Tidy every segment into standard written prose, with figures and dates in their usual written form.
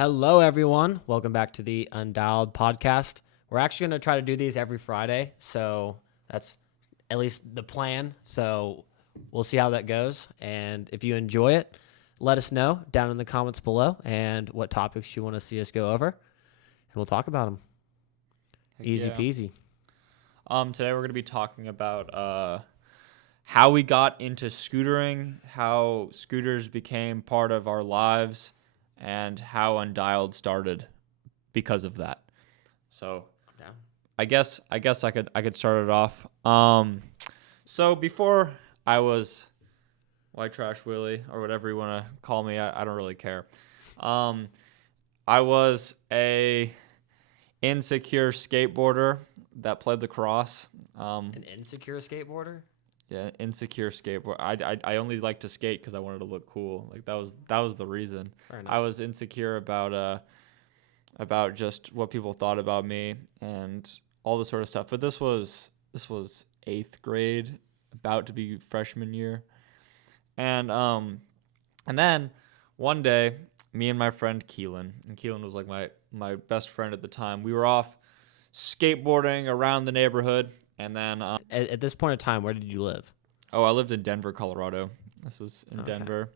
Hello, everyone. Welcome back to the Undialed podcast. We're actually going to try to do these every Friday, so that's at least the plan. So we'll see how that goes. And if you enjoy it, let us know down in the comments below and what topics you want to see us go over, and we'll talk about them. Easy peasy. Today we're going to be talking about how we got into scootering, how scooters became part of our lives, and how Undialed started because of that. So, Yeah. I guess I could start it off. So before I was White Trash Willie or whatever you want to call me, I don't really care. I was a insecure skateboarder that played lacrosse. An insecure skateboarder? Yeah, insecure skateboard. I only liked to skate because I wanted to look cool. Like that was the reason. Fair enough. I was insecure about just what people thought about me and all this sort of stuff. But this was 8th grade, about to be freshman year, and then one day, me and my friend Keelan, and Keelan was like my best friend at the time. We were off skateboarding around the neighborhood. And then At this point in time, where did you live? I lived in Denver, Colorado. This was in Denver.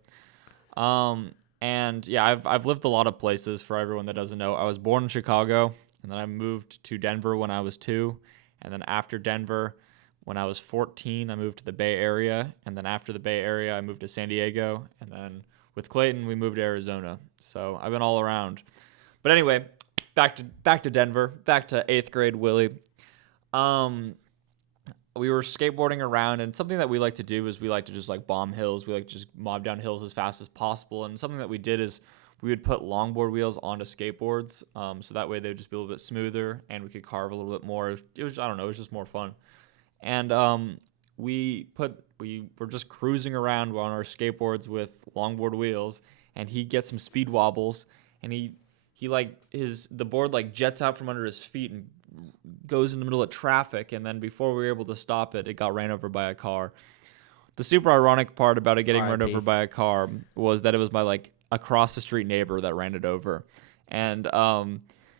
And yeah, I've lived a lot of places. For everyone that doesn't know, I was born in Chicago, and then I moved to Denver when I was 2. And then after Denver, when I was 14, I moved to the Bay Area. And then after the Bay Area, I moved to San Diego. And then with Clayton, we moved to Arizona. So I've been all around. But anyway, back to Denver, back to 8th grade Willie. We were skateboarding around, and something that we like to do is we like to just like bomb hills. We like to just mob down hills as fast as possible. And something that we did is we would put longboard wheels onto skateboards, so that way they would just be a little bit smoother, and we could carve a little bit more. It was I don't know, it was just more fun. And we were just cruising around on our skateboards with longboard wheels, and he gets some speed wobbles, and he the board like jets out from under his feet and goes in the middle of traffic, and then before we were able to stop it, it got ran over by a car. The super ironic part about it getting run over by a car was that it was my like across the street neighbor that ran it over, and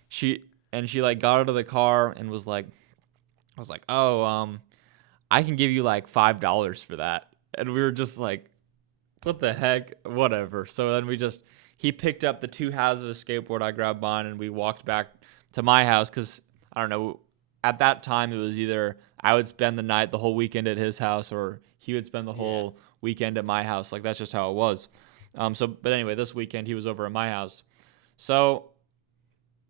she like got out of the car and was like, I can give you like $5 for that, and we were just like, what the heck, whatever. So then he picked up the 2 halves of a skateboard, I grabbed mine, and we walked back to my house because I don't know, at that time it was either I would spend the whole weekend at his house, or he would spend the whole weekend at my house. Like that's just how it was. But anyway, this weekend he was over at my house. So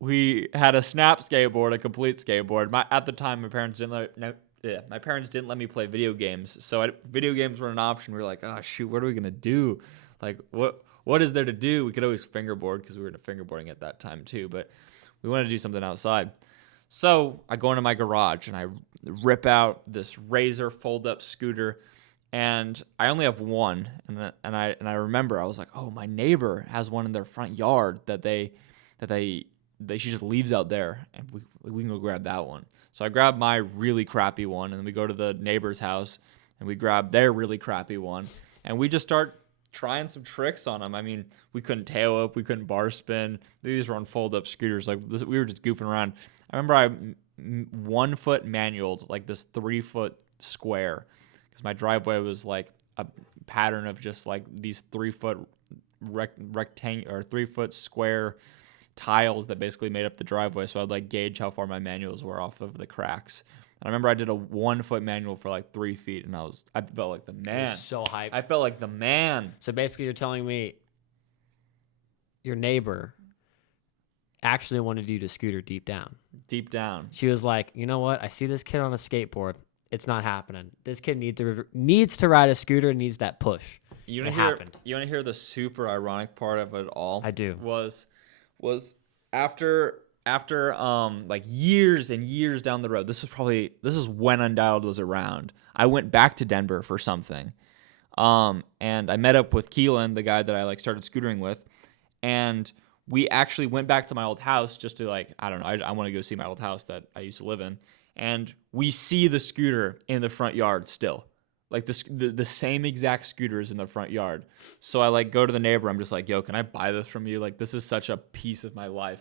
we had a snap skateboard, a complete skateboard. At the time, my parents didn't let me play video games. So video games were an option. We were like, oh shoot, what are we gonna do? Like what is there to do? We could always fingerboard because we were into fingerboarding at that time too, but we wanted to do something outside. So I go into my garage and I rip out this Razor fold-up scooter, and I only have one. And I remember I was like, oh, my neighbor has one in their front yard that she just leaves out there, and we can go grab that one. So I grab my really crappy one, and then we go to the neighbor's house and we grab their really crappy one, and we just start trying some tricks on them. I mean, we couldn't tail up, we couldn't bar spin. These were on fold-up scooters. Like this, we were just goofing around. I remember I 1 foot manualed like this 3-foot square because my driveway was like a pattern of just like these 3-foot rectangle or 3-foot square tiles that basically made up the driveway. So I'd like gauge how far my manuals were off of the cracks. And I remember I did a 1 foot manual for like 3 feet, and I felt like the man. You're so hyped. I felt like the man. So basically, you're telling me your neighbor actually wanted you to scooter deep down. Deep down. She was like, you know what? I see this kid on a skateboard. It's not happening. This kid needs to ride a scooter, needs that push. You want to hear the super ironic part of it all? I do. Was after like years and years down the road. This is when Undialed was around. I went back to Denver for something. And I met up with Keelan, the guy that I like started scootering with, and we actually went back to my old house just to like, I don't know, I want to go see my old house that I used to live in. And we see the scooter in the front yard still. Like the same exact scooter is in the front yard. So I like go to the neighbor. I'm just like, yo, can I buy this from you? Like, this is such a piece of my life.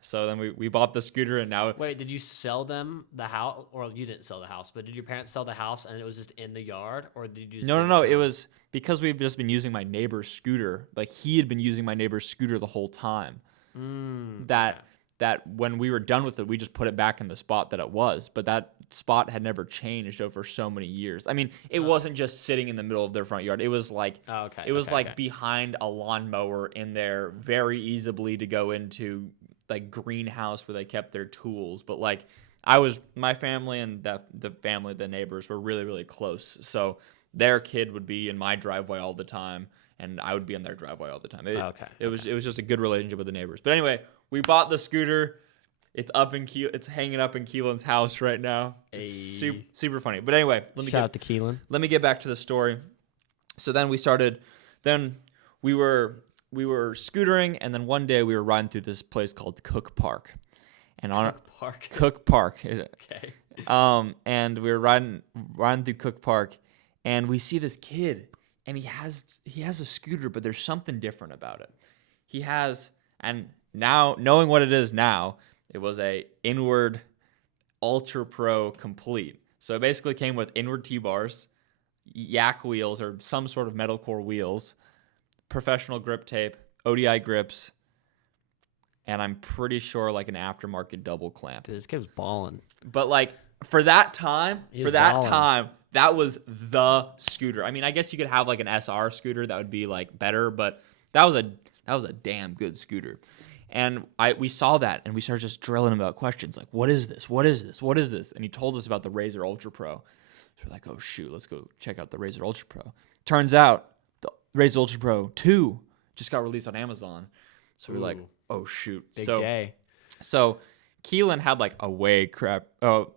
So then we bought the scooter, and now Wait, did you sell them the house, or you didn't sell the house? But did your parents sell the house and it was just in the yard, or did you just no, give no, no. to It them? was because we've just been using my neighbor's scooter. Like he had been using my neighbor's scooter the whole time. That Okay. that when we were done with it, we just put it back in the spot that it was. But that spot had never changed over so many years. I mean, it wasn't just sitting in the middle of their front yard. It was like Oh, okay. it was Okay, like okay. behind a lawnmower in there, very easily to go into like greenhouse where they kept their tools. But like my family and the family, the neighbors were really, really close. So their kid would be in my driveway all the time, and I would be in their driveway all the time. Okay, It was just a good relationship with the neighbors. But anyway, we bought the scooter. It's it's hanging up in Keelan's house right now. It's super funny. But anyway, Shout out to Keelan. let me get back to the story. So then we were scootering, and then one day we were riding through this place called Cook Park. And on Park. Cook Park. Okay. And we were riding through Cook Park, and we see this kid, and he has a scooter, but there's something different about it. And now knowing what it is now, it was a inward Ultra Pro Complete. So it basically came with inward T-bars, yak wheels or some sort of metal core wheels, professional grip tape, ODI grips, and I'm pretty sure like an aftermarket double clamp. Dude, this kid was balling. But like for that time, that was the scooter. I mean, I guess you could have like an SR scooter that would be like better, but that was a damn good scooter. And we saw that, and we started just drilling him about questions like, what is this? What is this? What is this? And he told us about the Razor Ultra Pro. So we're like, oh shoot, let's go check out the Razor Ultra Pro. Turns out the Razor Ultra Pro 2 just got released on Amazon. So we're like, oh shoot, Big day. So Keelan had like a way crappier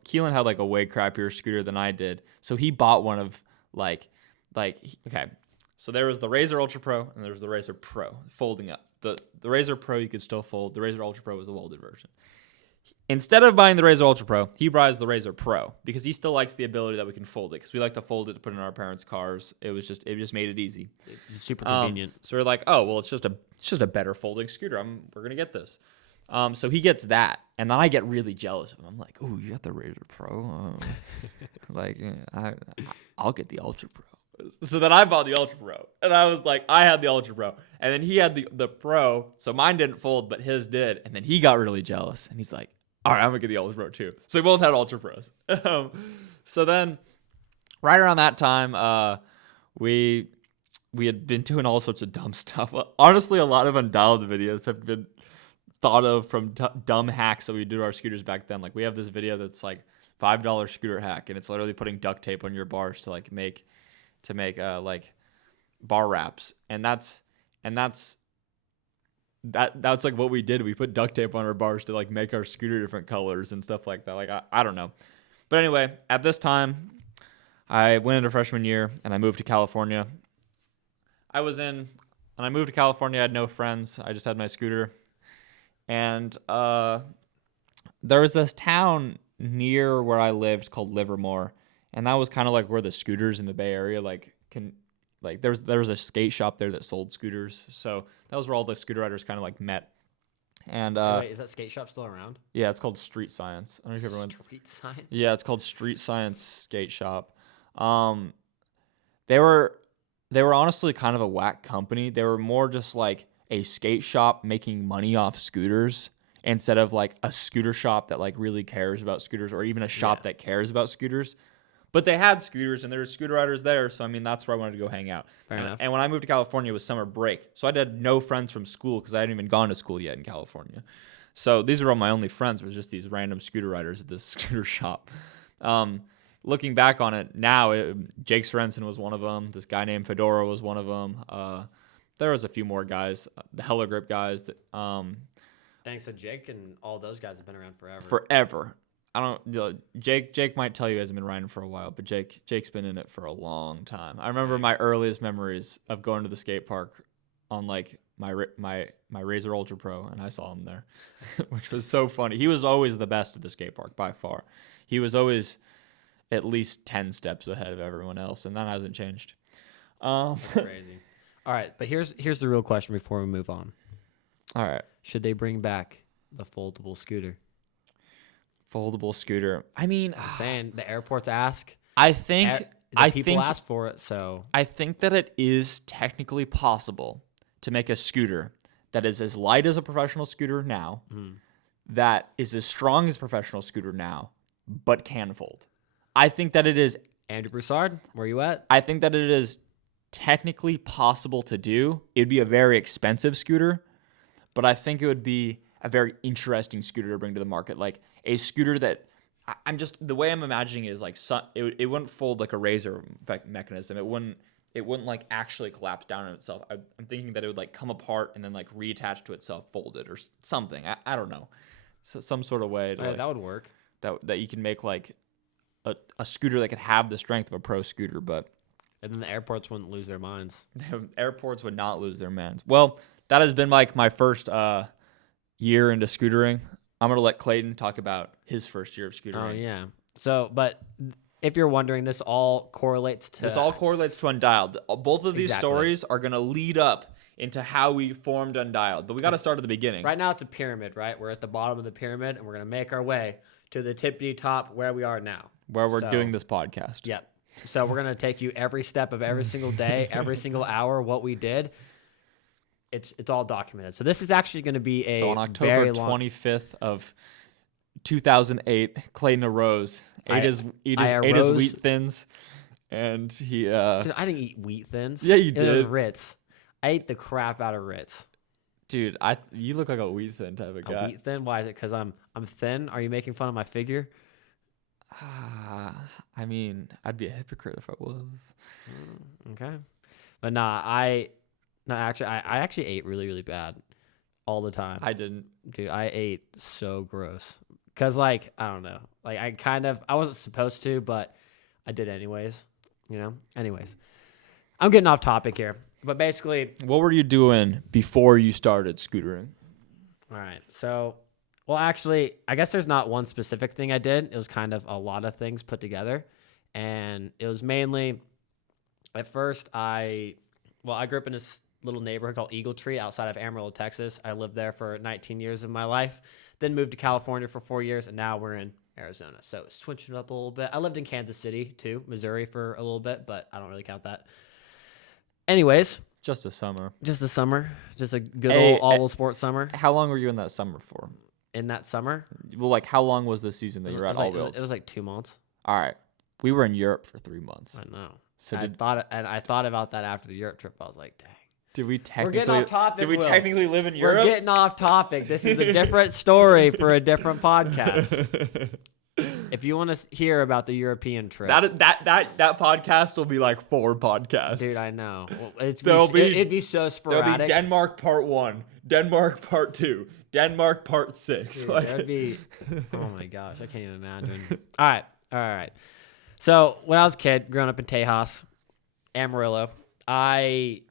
scooter than I did. So he bought one of okay. So there was the Razor Ultra Pro and there was the Razor Pro folding up. The Razor Pro you could still fold. The Razor Ultra Pro was the welded version. Instead of buying the Razor Ultra Pro, he buys the Razor Pro because he still likes the ability that we can fold it because we like to fold it to put in our parents' cars. It just made it easy. It's super convenient. So we're like, oh well, it's just a better folding scooter. We're gonna get this. So he gets that, and then I get really jealous of him. I'm like, oh, you got the Razor Pro? I'll get the Ultra Pro. So then I bought the Ultra Pro, and I was like, I had the Ultra Pro, and then he had the Pro, so mine didn't fold, but his did, and then he got really jealous, and he's like, all right, I'm gonna get the Ultra Pro too. So we both had Ultra Pros. So then, right around that time, we had been doing all sorts of dumb stuff. Honestly, a lot of Undialed videos have been thought of from dumb hacks that we do to our scooters back then. Like we have this video that's like $5 scooter hack, and it's literally putting duct tape on your bars to like make like bar wraps, and that's like what we did. We put duct tape on our bars to like make our scooter different colors and stuff like that. Like I don't know, but anyway, at this time, I went into freshman year and I moved to California. When I moved to California, I had no friends. I just had my scooter. And there was this town near where I lived called Livermore, and that was kind of like where the scooters in the Bay Area there was a skate shop there that sold scooters. So that was where all the scooter riders kind of like met. And Wait, is that skate shop still around? yeah, it's called Street Science. I don't know if you ever went. Street Science? Yeah, it's called Street Science Skate Shop. They were honestly kind of a whack company. They were more just like a skate shop making money off scooters instead of like a scooter shop that like really cares about scooters, or even a shop that cares about scooters. But they had scooters and there were scooter riders there, so I mean that's where I wanted to go hang out. Fair enough. And when I moved to California, it was summer break, so I had no friends from school because I hadn't even gone to school yet in California. So these were all my only friends, was just these random scooter riders at this scooter shop. Looking back on it now, Jake Sorensen was one of them. This guy named Fedora was one of them. There was a few more guys, the Hella Grip guys. Thanks to Jake and all those guys have been around forever. Forever. Jake might tell you he hasn't been riding for a while, but Jake's been in it for a long time. I remember my earliest memories of going to the skate park on like my Razor Ultra Pro, and I saw him there, which was so funny. He was always the best at the skate park by far. He was always at least 10 steps ahead of everyone else, and that hasn't changed. That's crazy. All right, but here's the real question before we move on. All right. Should they bring back the foldable scooter? Foldable scooter. I mean, Just saying, the airports ask. I think People ask for it, so I think that it is technically possible to make a scooter that is as light as a professional scooter now, that is as strong as a professional scooter now, but can fold. I think that it is. Andrew Broussard, where you at? I think that it is technically possible to do. It'd be a very expensive scooter, but I think it would be a very interesting scooter to bring to the market. Like a scooter that I'm just, the way I'm imagining it is like it wouldn't fold like a razor mechanism. It wouldn't like actually collapse down on itself. I'm thinking that it would like come apart and then like reattach to itself, folded or something. I don't know. So some sort of way to That would work. that you can make like a scooter that could have the strength of a pro scooter, but And then the airports wouldn't lose their minds. airports would not lose their minds. Well, that has been like my first year into scootering. I'm going to let Clayton talk about his first year of scootering. Oh, yeah. So, but if you're wondering, this all correlates to... Undialed. Both of these Exactly. stories are going to lead up into how we formed Undialed. But we got to start at the beginning. Right now, it's a pyramid, right? We're at the bottom of the pyramid, and we're going to make our way to the tippity top where we are now. Where we're doing this podcast. Yep. So we're going to take you every step of every single day, every single hour, what we did. It's all documented. So this is actually going to be a So on October very long... 25th of 2008, Clayton arose, ate his wheat thins, and he... Dude, I didn't eat wheat thins. Yeah, you It was did. Ritz. I ate the crap out of Ritz. Dude, you look like a wheat thin type of guy. A wheat thin? Why is it? Because I'm thin? Are you making fun of my figure? I mean, I'd be a hypocrite if I was. Okay. But nah, I actually ate really, really bad all the time. I didn't. Dude, I ate so gross. Because, like, I don't know. Like, I wasn't supposed to, but I did anyways. You know? Anyways. I'm getting off topic here. But basically... What were you doing before you started scootering? All right. So, well, actually, I guess there's not one specific thing I did. It was kind of a lot of things put together. And it was mainly, at first, I grew up in this little neighborhood called Eagle Tree outside of Amarillo, Texas. I lived there for 19 years of my life. Then moved to California for 4 years, and now we're in Arizona. So switching it up a little bit. I lived in Kansas City, too, Missouri for a little bit, but I don't really count that. Anyways. Just a summer. Just a summer. Just a good old all sports summer. How long were you in that summer for? In that summer? Well, like, how long was the season that you were at All Wheels? It was like 2 months. All right. We were in Europe for 3 months. I know. So I thought about that after the Europe trip. I was like, dang. Did we technically? We're getting off topic. Did we Will. technically live in Europe? We're getting off topic. This is a different story for a different podcast. If you want to hear about the European trip, that podcast will be like 4 podcasts. dude, I know. Well, it'd be so sporadic. There'll be Denmark part 1, Denmark part 2, Denmark part 6. Dude, that'd be. Oh my gosh, I can't even imagine. All right. So when I was a kid, growing up in Tejas, Amarillo,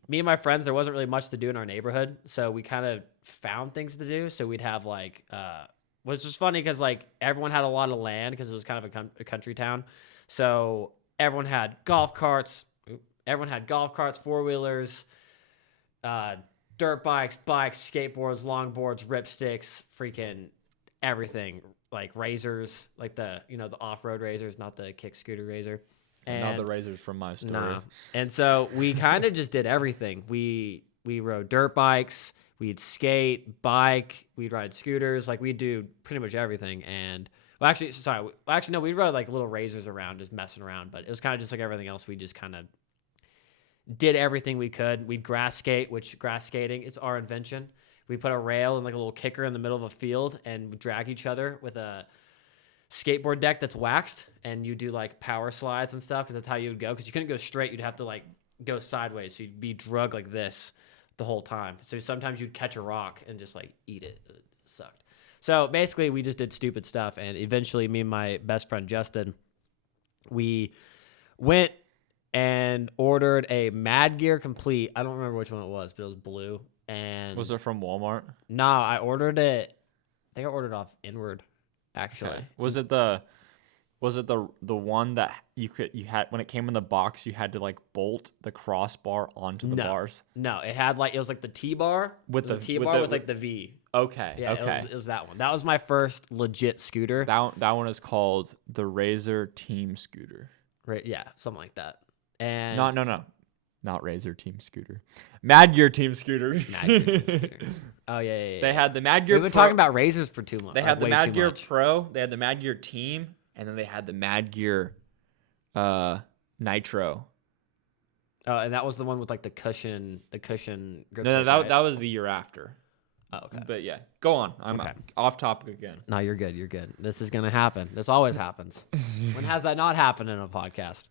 me and my friends, there wasn't really much to do in our neighborhood, so we kind of found things to do. So we'd have like, which was funny because like everyone had a lot of land because it was kind of a country town. So everyone had golf carts, 4-wheelers, dirt bikes, skateboards, longboards, ripsticks, freaking everything. Like razors, like the off-road razors, not the kick scooter razor. And not the razors from my story. Nah. And so we kind of just did everything. We rode dirt bikes, we'd skate, bike, we'd ride scooters, like we'd do pretty much everything. And no, we rode like little razors around, just messing around. But it was kind of just like everything else. We just kind of did everything we could. We'd grass skate, which grass skating is our invention. We put a rail and like a little kicker in the middle of a field and we drag each other with a skateboard deck that's waxed, and you do like power slides and stuff because that's how you would go. Because you couldn't go straight, you'd have to like go sideways. So you'd be drugged like this the whole time. So sometimes you'd catch a rock and just like eat it. It sucked. So basically, we just did stupid stuff, and eventually, me and my best friend Justin, we went and ordered a Mad Gear Complete. I don't remember which one it was, but it was blue. And was it from Walmart? I ordered it. I think I ordered off Inward, actually. Okay. Was it the Was it the one that you had when it came in the box, you had to like bolt the crossbar onto the bars? No, it was like the T-bar with the T-bar with like the V. Okay. Yeah, okay. It was that one. That was my first legit scooter. That one is called the Razor Team Scooter. Right, yeah, something like that. And No. Not Razor Team Scooter. Mad Gear Team Scooter. Mad Gear Team Scooter. Oh yeah. They had the Mad Gear We've been talking about Razors for too long. They had the Mad Gear Pro, they had the Mad Gear Team, and then they had the Mad Gear Nitro. Oh, and that was the one with like the cushion grip. No, tape, that right? that was the year after. Oh, okay. But yeah, go on. I'm Okay. off topic again. No, you're good. You're good. This is gonna happen. This always happens. When has that not happened in a podcast?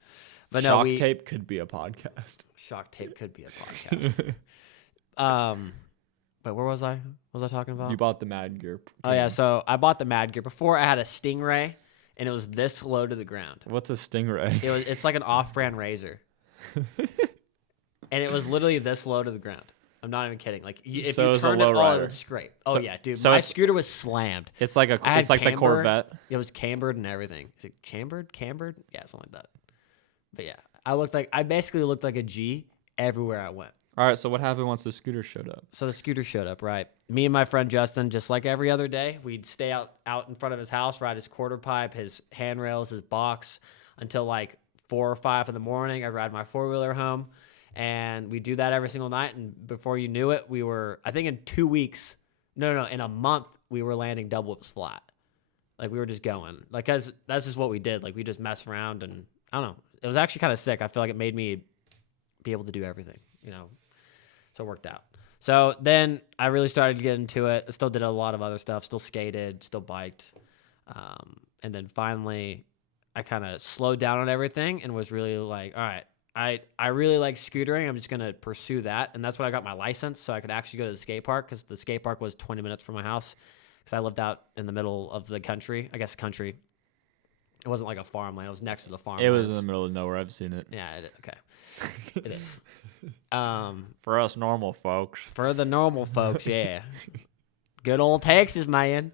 But Shock tape could be a podcast. Shock tape could be a podcast. But where was I? What was I talking about? You bought the Mad Gear. Oh yeah, so I bought the Mad Gear. Before I had a Stingray, and it was this low to the ground. What's a Stingray? It's like an off-brand razor, and it was literally this low to the ground. I'm not even kidding. Like if So you it's a turned it, lowrider. it would scrape. Oh yeah, dude. so My it's- scooter was slammed. It's like I had it's like the camber. Corvette. It was cambered and everything. Is it cambered? Cambered? Yeah, something like that. But yeah, I basically looked like a G everywhere I went. All right, so what happened once the scooter showed up? So the scooter showed up, right? Me and my friend Justin, just like every other day, we'd stay out in front of his house, ride his quarter pipe, his handrails, his box, until like 4 or 5 in the morning. I'd ride my 4-wheeler home, and we do that every single night. And before you knew it, we were, I think in 2 weeks, no, in a month, we were landing double whips flat. Like we were just going, like, cause that's just what we did. Like we just messed around, and I don't know. It was actually kind of sick. I feel like it made me be able to do everything, you know. So it worked out. So then I really started to get into it. I still did a lot of other stuff. Still skated, still biked. And then finally I kind of slowed down on everything and was really like, all right, I really like scootering. I'm just going to pursue that. And that's when I got my license, so I could actually go to the skate park, because the skate park was 20 minutes from my house, because I lived out in the middle of the country. I guess country. It wasn't like a farmland. It was next to the farmland. It was in the middle of nowhere. I've seen it. Yeah, okay. It is. For us normal folks. For the normal folks, yeah. Good old Texas, man.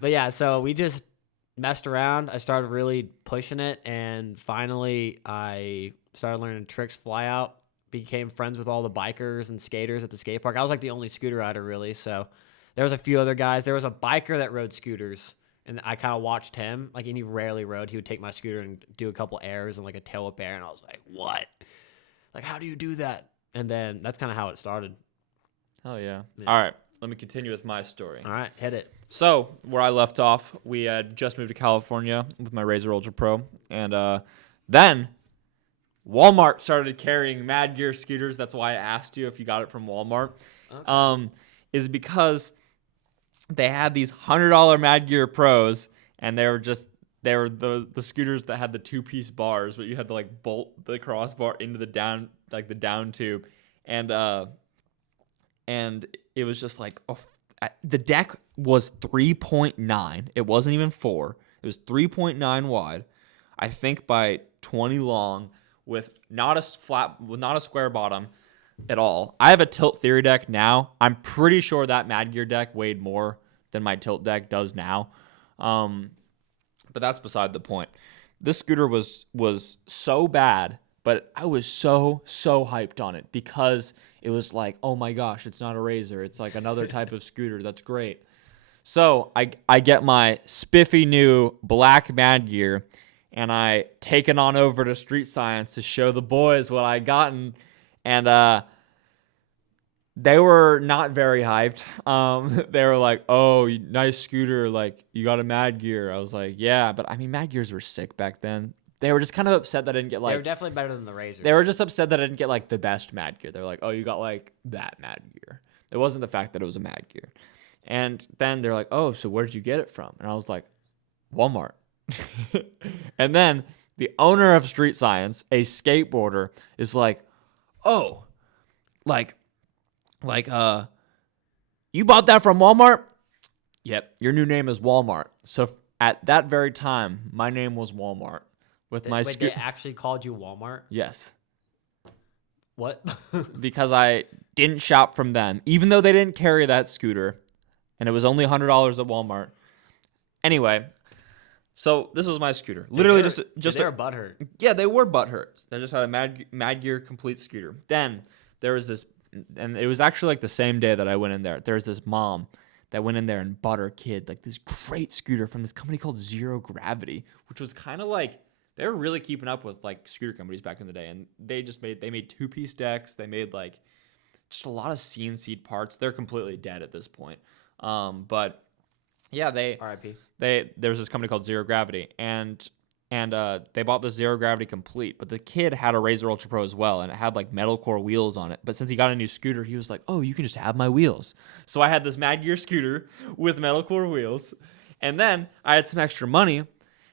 But yeah, so we just messed around. I started really pushing it, and finally I started learning tricks, fly out, became friends with all the bikers and skaters at the skate park. I was like the only scooter rider, really, so there was a few other guys. There was a biker that rode scooters, and I kind of watched him. Like, and he rarely rode. He would take my scooter and do a couple airs and like a tail whip air, and I was like, what? Like, how do you do that? And then that's kind of how it started. Oh, yeah. All right. Let me continue with my story. All right, hit it. So, where I left off, we had just moved to California with my Razor Ultra Pro. And then Walmart started carrying Mad Gear scooters. That's why I asked you if you got it from Walmart. Okay. Is because they had these $100 Mad Gear Pros, and they were the scooters that had the 2-piece bars, but you had to like bolt the crossbar into the down tube, and it was just like the deck was 3.9. It wasn't even 4. It was 3.9 wide, I think by 20 long, with not a square bottom at all. I have a Tilt Theory deck now. I'm pretty sure that Mad Gear deck weighed more than my Tilt deck does now. But that's beside the point. This scooter was so bad, but I was so hyped on it, because it was like, oh my gosh, it's not a Razor. It's like another type of scooter. That's great. So I get my spiffy new black Mad Gear, and I take it on over to Street Science to show the boys what I gotten. And they were not very hyped. They were like, oh, nice scooter. Like, you got a Mad Gear. I was like, yeah. But, I mean, Mad Gears were sick back then. They were just kind of upset that I didn't get, like... They were definitely better than the Razors. They were just upset that I didn't get, like, the best Mad Gear. They were like, oh, you got, like, that Mad Gear. It wasn't the fact that it was a Mad Gear. And then they're like, oh, so where did you get it from? And I was like, Walmart. And then the owner of Street Science, a skateboarder, is like, oh, you bought that from Walmart? Yep, your new name is Walmart. So at that very time, my name was Walmart. They actually called you Walmart? Yes. What? Because I didn't shop from them, even though they didn't carry that scooter, and it was only $100 at Walmart. Anyway, So this was my scooter. Literally just they're butthurt. yeah, they were butthurt. They just had a Mad Gear Complete scooter. Then there was this, and it was actually like the same day that I went in there. There's this mom that went in there and bought her kid like this great scooter from this company called Zero Gravity, which was kind of like, they were really keeping up with like scooter companies back in the day. And they made 2-piece decks. They made like just a lot of CNC parts. They're completely dead at this point. But yeah, R.I.P. There was this company called Zero Gravity, and they bought the Zero Gravity Complete, but the kid had a Razor Ultra Pro as well, and it had like metal core wheels on it. But since he got a new scooter, he was like, "Oh, you can just have my wheels." So I had this Mad Gear scooter with metal core wheels, and then I had some extra money,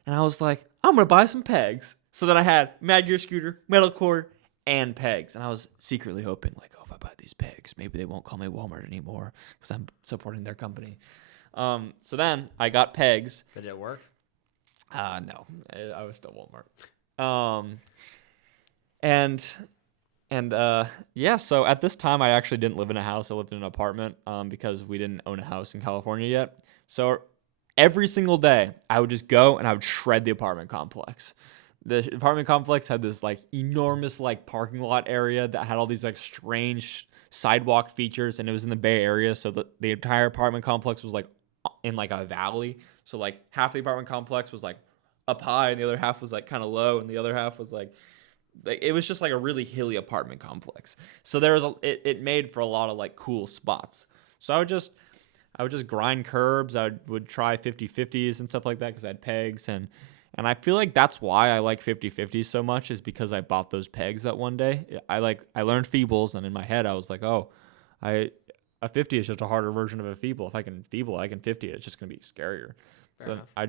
and I was like, "I'm gonna buy some pegs." So then I had Mad Gear scooter, metal core, and pegs, and I was secretly hoping like, "Oh, if I buy these pegs, maybe they won't call me Walmart anymore because I'm supporting their company." So then I got pegs. Did it work? No, I was still Walmart. Yeah. So at this time, I actually didn't live in a house. I lived in an apartment. Because we didn't own a house in California yet. So every single day, I would just go and I would shred the apartment complex. The apartment complex had this like enormous like parking lot area that had all these like strange sidewalk features, and it was in the Bay Area. So the entire apartment complex was like in like a valley. So like half the apartment complex was like up high and the other half was like kind of low, and the other half was like it was just like a really hilly apartment complex. So there was it made for a lot of like cool spots. So I would just grind curbs. I would try 50/50s and stuff like that because I had pegs, and I feel like that's why I like 50/50s so much, is because I bought those pegs that one day. I learned feebles, and in my head I was like, "Oh, a 50 is just a harder version of a feeble. If I can feeble, I can 50 it. It's just going to be scarier." Fair so enough. I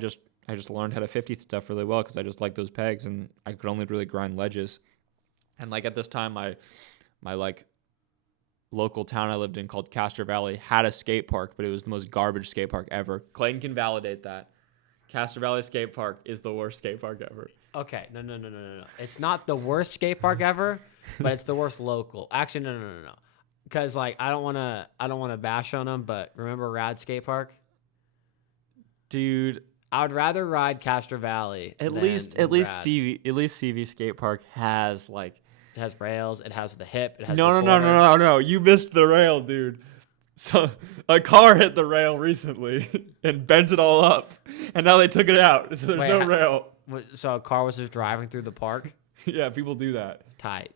just learned how to 50 stuff really well because I just like those pegs, and I could only really grind ledges. And like at this time, my like local town I lived in called Castro Valley had a skate park, but it was the most garbage skate park ever. Clayton can validate that. Castro Valley Skate Park is the worst skate park ever. Okay, no. It's not the worst skate park ever, but it's the worst local. Actually, no. Because like I don't wanna bash on them, but remember Rad Skate Park? Dude, I would rather ride Castro Valley. at than least Rad. CV Skate Park has like, It has rails. It has the hip. It has no. You missed the rail, dude. So a car hit the rail recently and bent it all up, and now they took it out. So there's no rail. So a car was just driving through the park. Yeah, people do that. Tight.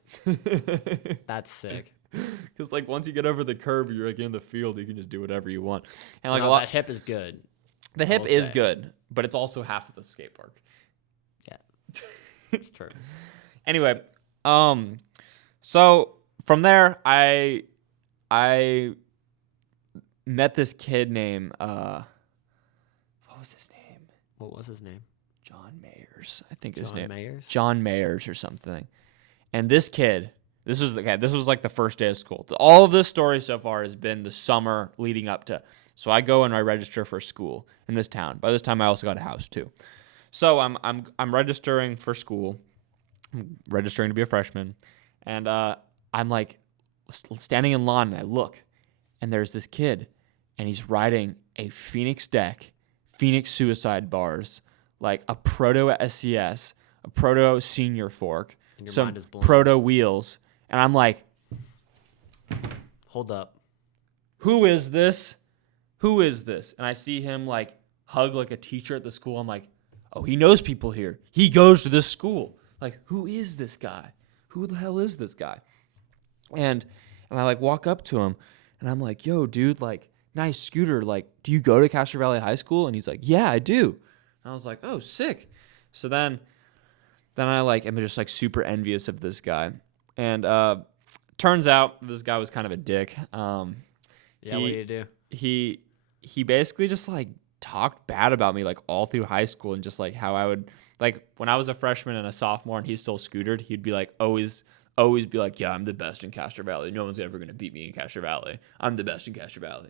That's sick. Because like once you get over the curb, you're like in the field. You can just do whatever you want. And like No, that hip is good. the hip will is say. good, but it's also half of the skate park. Yeah, it's true. Anyway, so from there, I met this kid named what was his name? What was his name? John Mayers, I think his name. Mayers? John Mayers or something. And this kid, this was like the first day of school. All of this story so far has been the summer leading up to. So I go and I register for school in this town. By this time, I also got a house too. So I'm registering for school. I'm registering to be a freshman, and I'm like standing in line, and I look, and there's this kid, and he's riding a Phoenix deck, Phoenix suicide bars, like a proto SCS, a proto senior fork, And your some mind is blown. proto wheels, and I'm like, Hold up. who is this? Who is this? And I see him like hug like a teacher at the school. I'm like, oh, he knows people here. He goes to this school. Like, who is this guy? Who the hell is this guy? And I like walk up to him, and I'm like, yo, dude, like, nice scooter. Like, do you go to Castro Valley High School? And he's like, yeah, I do. And I was like, oh, sick. So then I like am just like super envious of this guy. And turns out this guy was kind of a dick. Yeah, what do you do? He basically just like talked bad about me like all through high school, and just like how I would like when I was a freshman and a sophomore and he still scootered, he'd be like always be like, yeah, I'm the best in Castro Valley. No one's ever gonna beat me in Castro Valley. I'm the best in Castro Valley.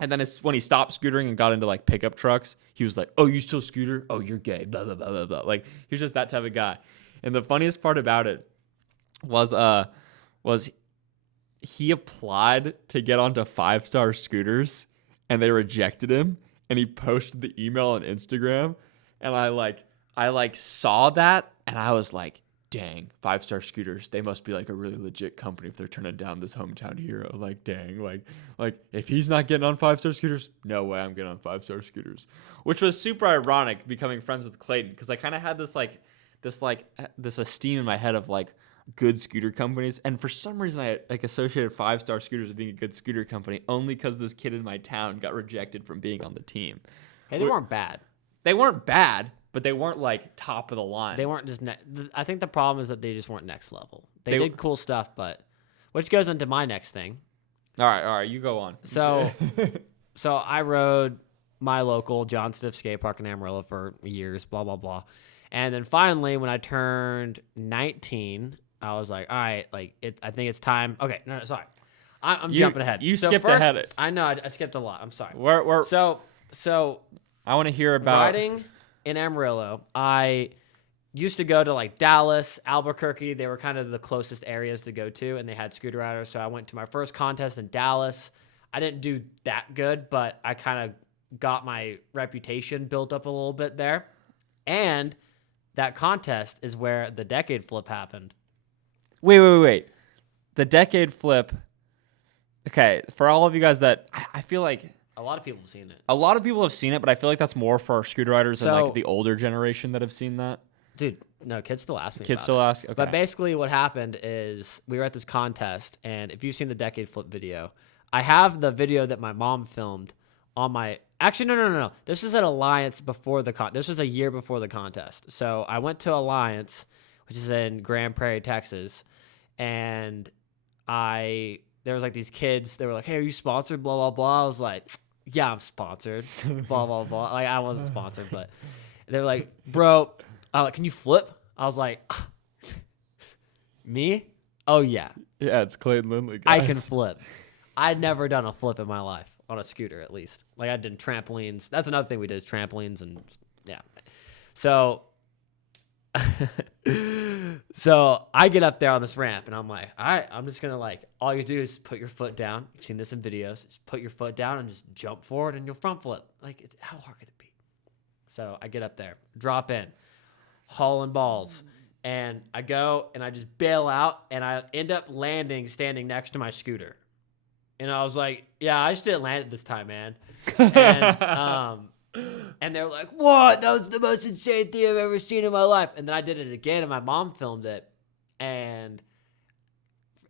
And then it's when he stopped scootering and got into like pickup trucks, he was like, oh, you still scooter? Oh, you're gay. Blah blah blah blah blah. Like he was just that type of guy. And the funniest part about it was he applied to get onto 5-star scooters, and they rejected him, and he posted the email on Instagram, And I saw that, and I was like, dang, 5-star scooters, they must be like a really legit company if they're turning down this hometown hero. Like, dang, like if he's not getting on 5-star scooters, no way I'm getting on 5-star scooters. Which was super ironic becoming friends with Clayton, because I kind of had this esteem in my head of like good scooter companies, and for some reason I like associated 5-star scooters with being a good scooter company only because this kid in my town got rejected from being on the team. Hey, they weren't bad. They weren't bad, but they weren't like top of the line. They weren't just. I think the problem is that they just weren't next level. They did cool stuff, but which goes into my next thing. All right, you go on. So I rode my local John Stiff skate park in Amarillo for years, blah blah blah, and then finally when I turned 19, I was like, all right, like I think it's time. Okay, no, sorry, I'm jumping ahead. You skipped ahead. I know I skipped a lot. I'm sorry. So I want to hear about riding in Amarillo. I used to go to like Dallas, Albuquerque. They were kind of the closest areas to go to, and they had scooter riders. So I went to my first contest in Dallas. I didn't do that good, but I kind of got my reputation built up a little bit there. And that contest is where the decade flip happened. Wait. The decade flip. Okay, for all of you guys that I feel like a lot of people have seen it. A lot of people have seen it, but I feel like that's more for our scooter riders and like the older generation that have seen that. Dude, no, kids still ask me Kids about still it. ask? Okay. But basically what happened is we were at this contest, and if you've seen the decade flip video, I have the video that my mom filmed on my... Actually, no. This was at Alliance before the This was a year before the contest. So I went to Alliance, which is in Grand Prairie, Texas, and there was like these kids. They were like, hey, are you sponsored? Blah, blah, blah. I was like... Yeah, I'm sponsored. Blah, blah, blah. Like, I wasn't sponsored, but they were like, bro, can you flip? I was like, me? Oh, yeah. Yeah, it's Clayton Lindley, guys. I can flip. I'd never done a flip in my life, on a scooter at least. Like, I did trampolines. That's another thing we did is trampolines and, yeah. So... So I get up there on this ramp and I'm like, all right, I'm just going to like, all you do is put your foot down. You've seen this in videos. Just put your foot down and just jump forward and you'll front flip. Like, how hard could it be? So I get up there, drop in, hauling balls, and I go and I just bail out and I end up landing standing next to my scooter. And I was like, yeah, I just didn't land it this time, man. And they're like, what? That was the most insane thing I've ever seen in my life. And then I did it again, and my mom filmed it. And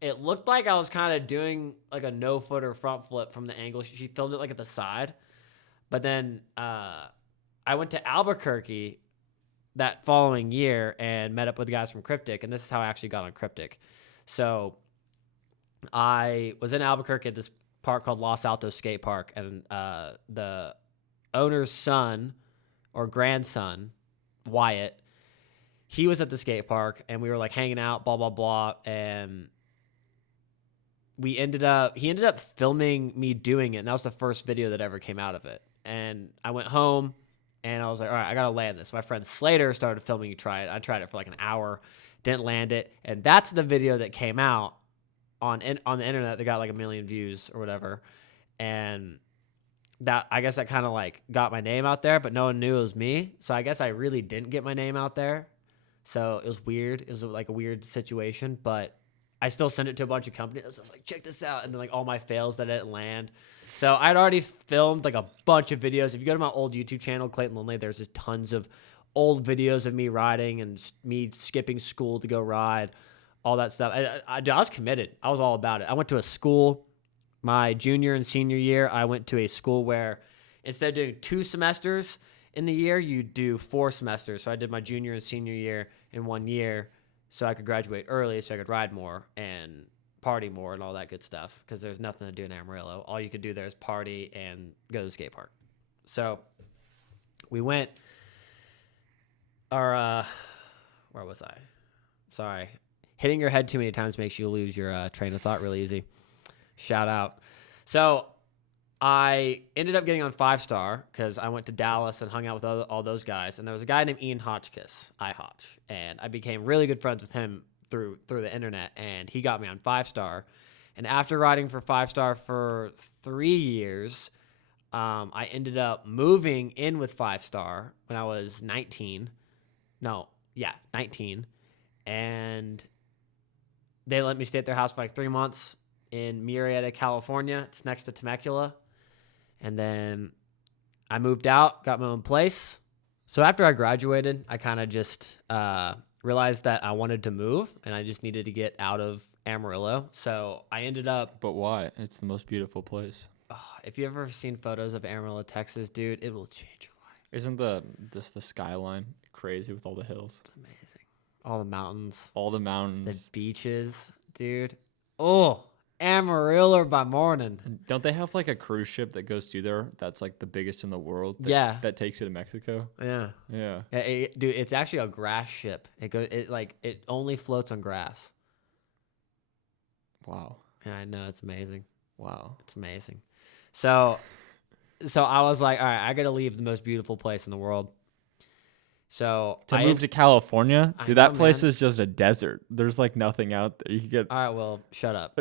it looked like I was kind of doing like a no-foot or front flip from the angle. She filmed it like at the side. But then I went to Albuquerque that following year and met up with the guys from Cryptic. And this is how I actually got on Cryptic. So I was in Albuquerque at this park called Los Altos Skate Park. And the owner's son or grandson, Wyatt, he was at the skate park and we were like hanging out, blah, blah, blah. And he ended up filming me doing it. And that was the first video that ever came out of it. And I went home and I was like, all right, I got to land this. My friend Slater started filming me try it. I tried it for like an hour, didn't land it. And that's the video that came out on the internet that got like 1 million views or whatever. And that, I guess that kind of like got my name out there, but no one knew it was me. So I guess I really didn't get my name out there. So it was weird. It was like a weird situation, but I still sent it to a bunch of companies. I was like, check this out. And then like all my fails that didn't land. So I'd already filmed like a bunch of videos. If you go to my old YouTube channel, Clayton Lindley, there's just tons of old videos of me riding and me skipping school to go ride, all that stuff. I was committed. I was all about it. I went to a school. My junior and senior year, I went to a school where instead of doing 2 semesters in the year, you do 4 semesters. So I did my junior and senior year in 1 year so I could graduate early so I could ride more and party more and all that good stuff because there's nothing to do in Amarillo. All you could do there is party and go to the skate park. So we went, where was I? Sorry. Hitting your head too many times makes you lose your train of thought really easy. Shout out. So I ended up getting on 5-star because I went to Dallas and hung out with all those guys. And there was a guy named Ian Hotchkiss, iHotch. And I became really good friends with him through the internet. And he got me on 5-star. And after riding for 5-star for 3 years, I ended up moving in with 5-Star when I was 19. No, yeah, 19. And they let me stay at their house for like 3 months in Murrieta, California. It's next to Temecula. And then I moved out, got my own place. So after I graduated, I kind of just realized that I wanted to move and I just needed to get out of Amarillo. So I ended up. But why? It's the most beautiful place. If you ever seen photos of Amarillo, Texas, dude, it will change your life. Isn't the skyline crazy with all the hills? It's amazing. All the mountains. All the mountains. The beaches, dude. Oh, Amarillo by morning. And don't they have like a cruise ship that goes through there that's like the biggest in the world? That takes you to Mexico. Yeah. Yeah. Dude, it's actually a grass ship. It only floats on grass. Wow. Yeah, I know, it's amazing. Wow. It's amazing. So I was like, all right, I got to leave the most beautiful place in the world. So to move to California, dude, that place man. is just a desert. There's like nothing out there. You can get. All right, well, shut up.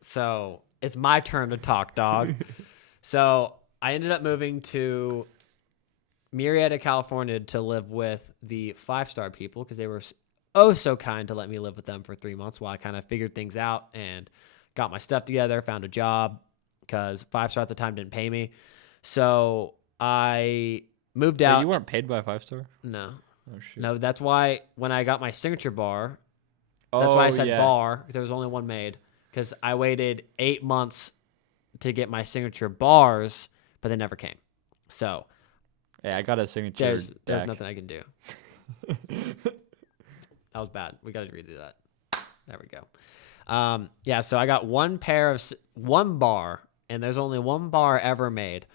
So it's my turn to talk, dog. So I ended up moving to Murrieta, California, to live with the 5-Star people because they were so kind to let me live with them for 3 months while I kind of figured things out and got my stuff together, found a job because 5-Star at the time didn't pay me. So I moved out. Wait, you weren't paid by 5-Star? No. Oh, shoot. No, that's why when I got my signature bar, that's why I said bar. There was only one made because I waited 8 months to get my signature bars, but they never came. So yeah, I got a signature. There's nothing I can do. That was bad. We got to redo that. There we go. Yeah, so I got one bar, and there's only one bar ever made.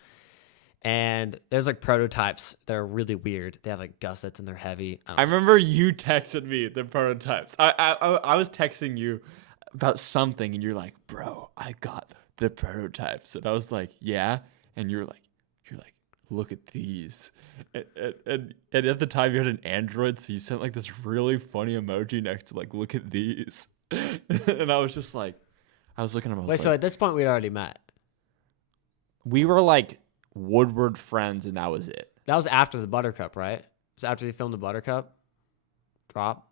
And there's like prototypes that are really weird. They have like gussets and they're heavy. I remember you texted me the prototypes. I was texting you about something, and you're like, "Bro, I got the prototypes," and I was like, "Yeah," and you're like, "Look at these," and at the time you had an Android, so you sent like this really funny emoji next to like, "Look at these," and I was just like, I was looking at them. Wait, so at this point we'd already met? We were like Woodward friends, and that was it. That was after the Buttercup, right? It was after they filmed the Buttercup drop.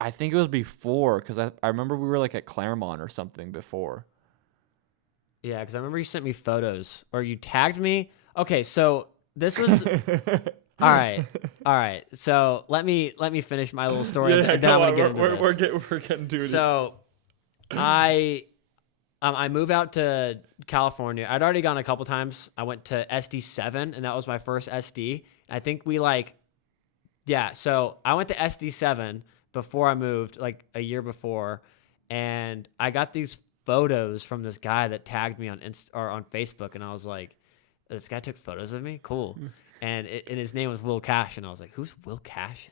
I think it was before, because I remember we were like at Claremont or something before. Yeah, because I remember you sent me photos or you tagged me. Okay, so this was all right. So let me finish my little story, and then I'm gonna get into this. We're getting to it. So I moved out to California. I'd already gone a couple times. I went to SD7, and that was my first SD. I think so I went to SD7 before I moved, like a year before, and I got these photos from this guy that tagged me on on Facebook, and I was like, this guy took photos of me? Cool. And his name was Will Cash, and I was like, who's Will Cash?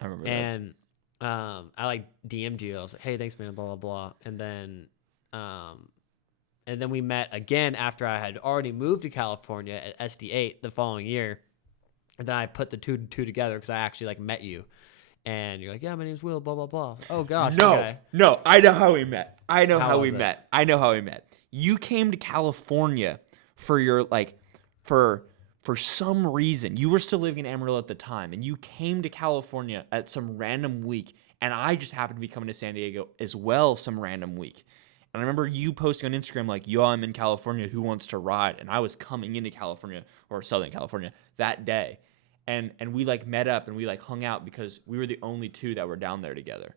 I remember and I like DM'd you. I was like, hey, thanks, man, blah, blah, blah. And then we met again after I had already moved to California at SD8 the following year. And then I put the two together because I actually like met you. And you're like, yeah, my name's Will, blah, blah, blah. Oh, gosh. No, I know how we met. I know how we met. You came to California for your, like, for some reason. You were still living in Amarillo at the time, and you came to California at some random week, and I just happened to be coming to San Diego as well some random week. And I remember you posting on Instagram, like, yo, I'm in California, who wants to ride? And I was coming into California, or Southern California, that day. And we, like, met up, and we, like, hung out because we were the only two that were down there together.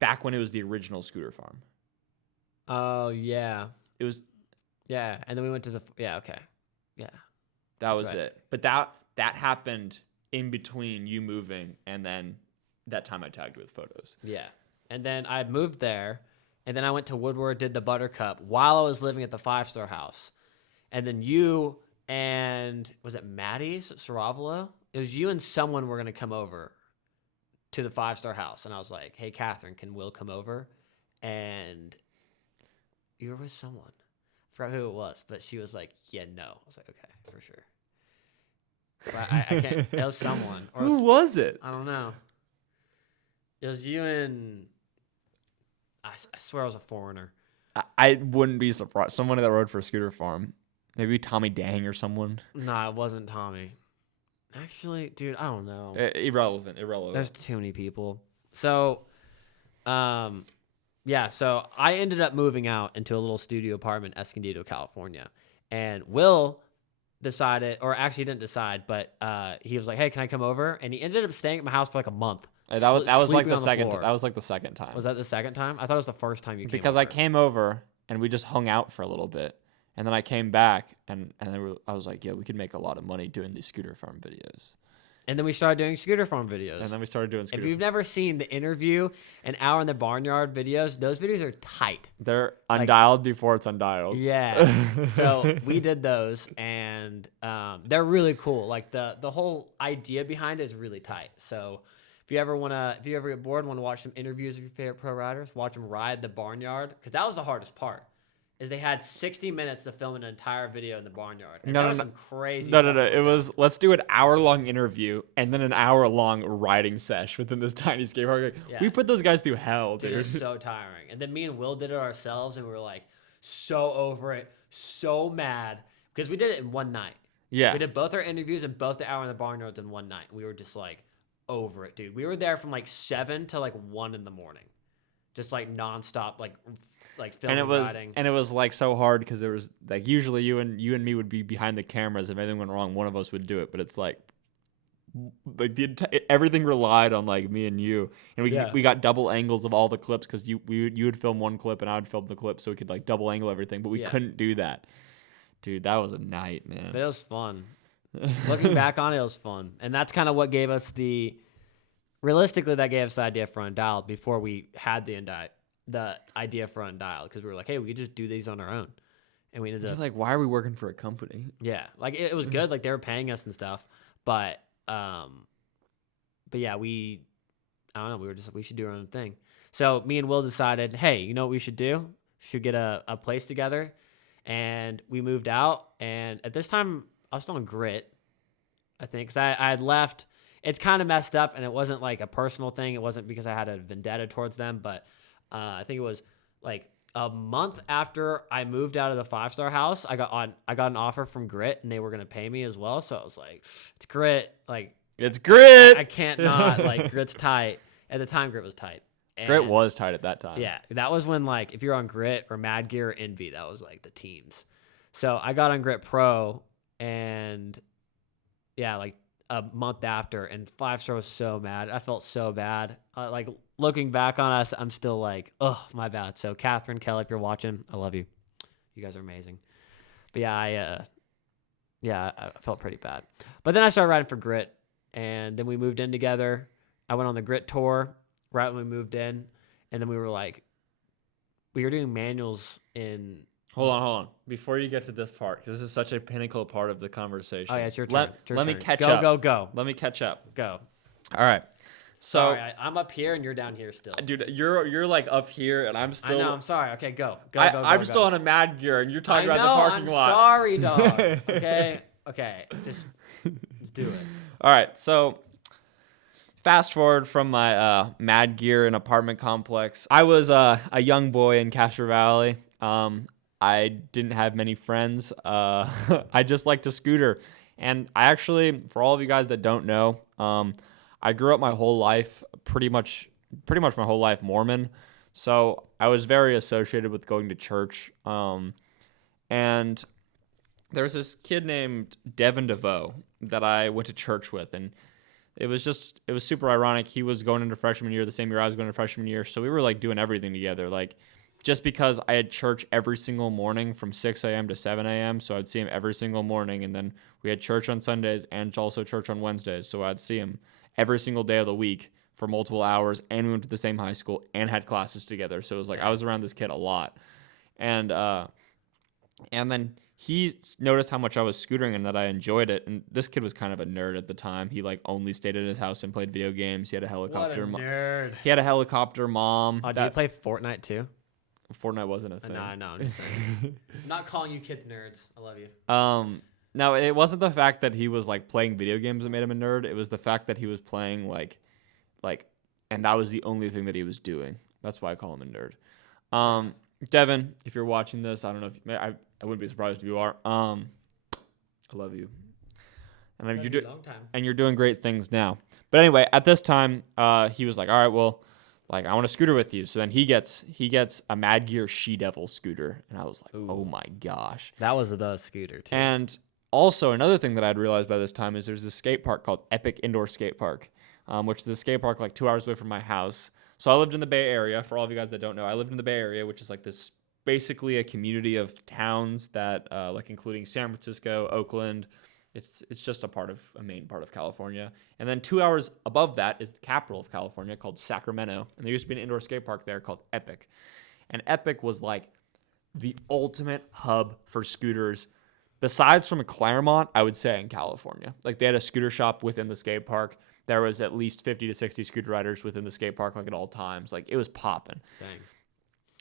Back when it was the original scooter farm. Oh, yeah. It was... Yeah, and then we went to the... Yeah, okay. Yeah. That was it. But that happened in between you moving and then that time I tagged you with photos. Yeah. And then I moved there, and then I went to Woodward, did the Buttercup while I was living at the 5-Star house. And then you and... Was it Maddie Saravalo? It was you and someone were going to come over to the 5-Star house. And I was like, hey, Catherine, can Will come over? And you were with someone. I forgot who it was, but she was like, yeah, no. I was like, okay, for sure. But I can't. It was someone. Or Who was it? I don't know. It was you and... I swear I was a foreigner. I wouldn't be surprised. Someone that rode for Scooter Farm. Maybe Tommy Dang or someone. Nah, it wasn't Tommy. Actually, dude, I don't know. Irrelevant. There's too many people. So, yeah, so I ended up moving out into a little studio apartment in Escondido, California. And Will decided, or actually didn't decide, but he was like, hey, can I come over? And he ended up staying at my house for like a month. That was like sleeping the on second. floor. That was like the second time. Was that the second time? I thought it was the first time you came Because over. I came over and we just hung out for a little bit, and then I came back and I was like, yeah, we could make a lot of money doing these Scooter Farm videos. And then we started doing Scooter Farm videos. And then we started doing Scooter. If you've never seen the interview, an hour in the barnyard videos, those videos are tight. They're undialed before it's undialed. Yeah. So we did those, and they're really cool. Like the whole idea behind it is really tight. So if you ever get bored, want to watch some interviews of your favorite pro riders, watch them ride the barnyard, because that was the hardest part. Is they had 60 minutes to film an entire video in the barnyard. And that was some crazy No. It was, let's do an hour-long interview and then an hour-long riding sesh within this tiny skate park. Like, Yeah. We put those guys through hell, Dude, dude. it was so tiring. And then me and Will did it ourselves, and we were like so over it, so mad, because we did it in one night. Yeah. We did both our interviews and both the hour in the barnyards in one night. We were just like over it, dude. We were there from like 7 to like 1 in the morning, just like nonstop, like filming, riding. And it was like so hard because there was like usually you and me would be behind the cameras. If anything went wrong, one of us would do it. But it's like everything relied on like me and you, and we got double angles of all the clips because you would film one clip and I would film the clip, so we could like double angle everything. But we couldn't do that, dude. That was a night, man. But it was fun. Looking back on it, it was fun, and that's kind of what gave us realistically that gave us the idea for Undialed before we had the idea for Undialed, because we were like, hey, we could just do these on our own, and we ended up like, why are we working for a company? Yeah, like it was good, like they were paying us and stuff, but yeah, I don't know, we were just like, we should do our own thing. So me and Will decided, hey, you know what we should do? We should get a place together, and we moved out. And at this time, I was still on Grit, I think, because I had left. It's kind of messed up, and it wasn't like a personal thing. It wasn't because I had a vendetta towards them, but I think it was like a month after I moved out of the 5-star house, I got an offer from Grit, and they were gonna pay me as well. So I was like, it's Grit, like it's Grit. I can't not, like, Grit's tight. At the time, Grit was tight. And Grit was tight at that time. yeah, that was when, like, if you're on Grit or Mad Gear or Envy, that was like the teams. So I got on Grit Pro, and yeah, like a month after, and 5-star was so mad. I felt so bad. Like looking back on us, I'm still like, oh, my bad. So Catherine, Kelly, if you're watching, I love you. You guys are amazing. But yeah, I felt pretty bad. But then I started riding for Grit, and then we moved in together. I went on the Grit tour right when we moved in, and then we were doing manuals in. Hold on. Before you get to this part, because this is such a pinnacle part of the conversation. Oh, yeah, it's your turn. Let me catch up. Go. Let me catch up. Go. All right. So, Sorry, I'm up here and you're down here still. dude, you're like up here, and I'm still. I know. I'm sorry. Okay, go. I'm still on a Mad Gear, and you're talking about the parking lot. I'm sorry, dog. Okay. Just do it. All right. So, fast forward from my Mad Gear and apartment complex. I was a young boy in Castro Valley. I didn't have many friends. I just liked to scooter. And I actually, for all of you guys that don't know, I grew up my whole life, pretty much my whole life Mormon. So I was very associated with going to church. And there was this kid named Devin DeVoe that I went to church with. And it was super ironic. He was going into freshman year the same year I was going into freshman year. So we were like doing everything together. Like, just because I had church every single morning from 6 a.m. to 7 a.m., so I'd see him every single morning, and then we had church on Sundays and also church on Wednesdays, so I'd see him every single day of the week for multiple hours, and we went to the same high school and had classes together, so it was like I was around this kid a lot. And then he noticed how much I was scootering and that I enjoyed it, and this kid was kind of a nerd at the time. He like only stayed at his house and played video games. He had a helicopter. What a nerd. He had a helicopter mom. Oh, did you play Fortnite too? Fortnite wasn't a thing. No, I'm just saying. I'm not calling you kids nerds. I love you. No, it wasn't the fact that he was like playing video games that made him a nerd. It was the fact that he was playing like, and that was the only thing that he was doing. That's why I call him a nerd. Devin, if you're watching this, I don't know if I wouldn't be surprised if you are. I love you. And you're doing great things now. But anyway, at this time, he was like, all right, well, like I want a scooter with you. So then he gets a Mad Gear She-Devil scooter. And I was like, oh my gosh. That was the scooter too. And also another thing that I'd realized by this time is there's a skate park called Epic Indoor Skate Park, which is a skate park like 2 hours away from my house. So I lived in the Bay Area. For all of you guys that don't know, I lived in the Bay Area, which is like this basically a community of towns that like including San Francisco, Oakland. It's just a main part of California. And then 2 hours above that is the capital of California called Sacramento. And there used to be an indoor skate park there called Epic. And Epic was like the ultimate hub for scooters. Besides from Claremont, I would say in California. Like they had a scooter shop within the skate park. There was at least 50 to 60 scooter riders within the skate park like at all times. Like it was popping. Dang.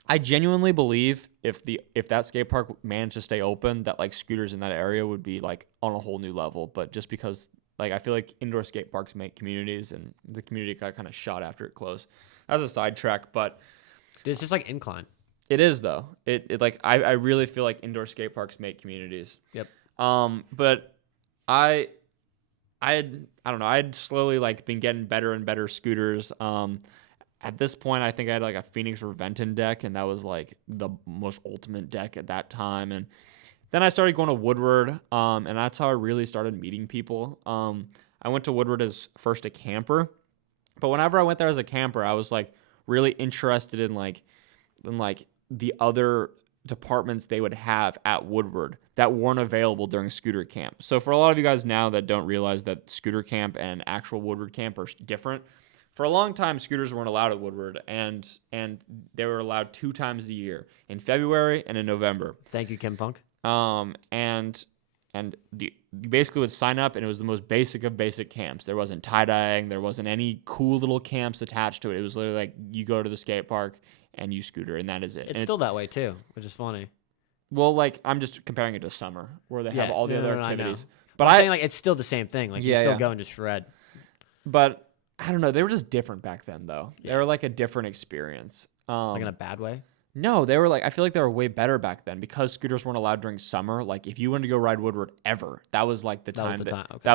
I genuinely believe if that skate park managed to stay open, that like scooters in that area would be like on a whole new level. But just because like I feel like indoor skate parks make communities, and the community got kind of shot after it closed. That was a sidetrack, but It's just like incline. it is though. It like I really feel like indoor skate parks make communities. Yep. But I don't know. I'd slowly like been getting better and better scooters. At this point, I think I had like a Phoenix Reventon deck, and that was like the most ultimate deck at that time. And then I started going to Woodward, and that's how I really started meeting people. I went to Woodward as first a camper, but whenever I went there as a camper, I was like really interested in like the other departments they would have at Woodward that weren't available during scooter camp. So for a lot of you guys now that don't realize that scooter camp and actual Woodward camp are different, for a long time, scooters weren't allowed at Woodward, and they were allowed 2 times a year, in February and in November. Thank you, Kim Funk. And you basically would sign up, and it was the most basic of basic camps. There wasn't tie-dyeing. There wasn't any cool little camps attached to it. It was literally like you go to the skate park and you scooter, and that is it. It's still that way too, which is funny. Well, like I'm just comparing it to summer, where they have all the other activities. But I'm saying like it's still the same thing. Like you're still going to shred. But I don't know. They were just different back then, though. Yeah. They were like a different experience. Like in a bad way? No, they were like, I feel like they were way better back then because scooters weren't allowed during summer. Like if you wanted to go ride Woodward ever, that was like that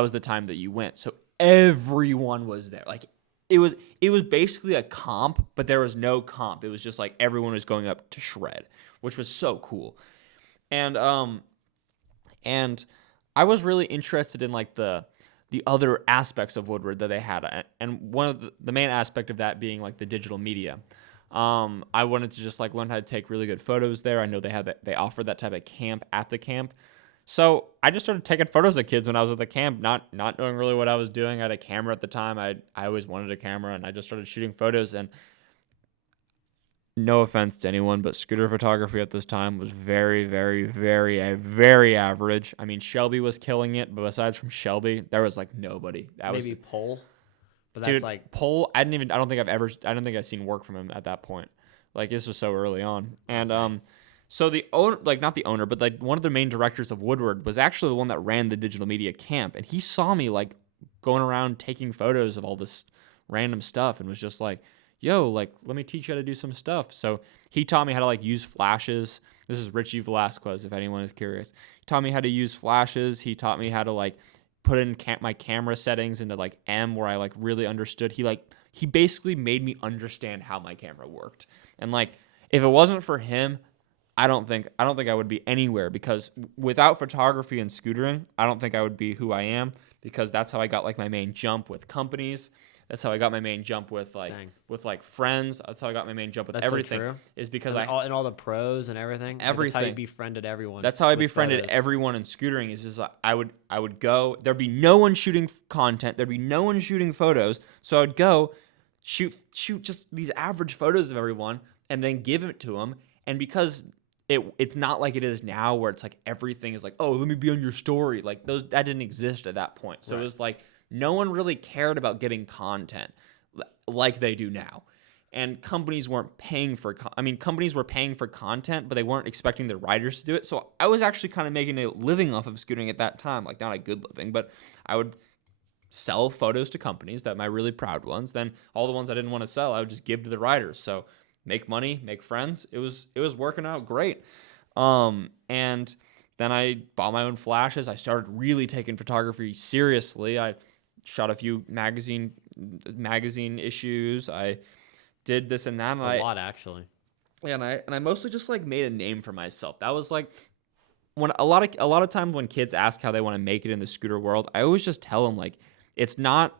was the time that you went. So everyone was there. Like it was basically a comp, but there was no comp. It was just like everyone was going up to shred, which was so cool. And I was really interested in like the other aspects of Woodward that they had, and one of the main aspect of that being like the digital media. I wanted to just like learn how to take really good photos there. I know they offered that type of camp at the camp, so I just started taking photos of kids when I was at the camp, not knowing really what I was doing. I had a camera at the time. I always wanted a camera, and I just started shooting photos. And no offense to anyone, but scooter photography at this time was very, very, very, very average. I mean, Shelby was killing it, but besides from Shelby, there was like nobody. Maybe Pole, but dude, that's like Pole. I don't think I've seen work from him at that point. Like this was so early on, and so the owner, like not the owner, but like one of the main directors of Woodward was actually the one that ran the digital media camp, and he saw me like going around taking photos of all this random stuff, and was just like, yo, like, let me teach you how to do some stuff. So he taught me how to like use flashes. This is Richie Velasquez, if anyone is curious. He taught me how to use flashes. He taught me how to like put in my camera settings into like M, where I like really understood. He basically made me understand how my camera worked. And like, if it wasn't for him, I don't think I would be anywhere, because without photography and scootering, I don't think I would be who I am, because that's how I got like my main jump with companies. That's how I got my main jump with like friends. That's how I got my main jump with everything. So is because and all the pros and everything. Everything. That's how you befriended everyone. That's how I befriended everyone in scootering. Is just like, I would go. There'd be no one shooting content. There'd be no one shooting photos. So I would go shoot just these average photos of everyone, and then give it to them. And because it's not like it is now, where it's like everything is like, oh, let me be on your story. Like that didn't exist at that point. So It was like, no one really cared about getting content like they do now. And companies weren't paying for companies were paying for content, but they weren't expecting their riders to do it. So I was actually kind of making a living off of scootering at that time. Like, not a good living, but I would sell photos to companies, that my really proud ones. Then all the ones I didn't want to sell, I would just give to the riders. So make money, make friends. It was working out great. And then I bought my own flashes. I started really taking photography seriously. I shot a few magazine issues. I did this and that. And A lot, actually. and I mostly just like made a name for myself. That was like when a lot of times when kids ask how they want to make it in the scooter world, I always just tell them like it's not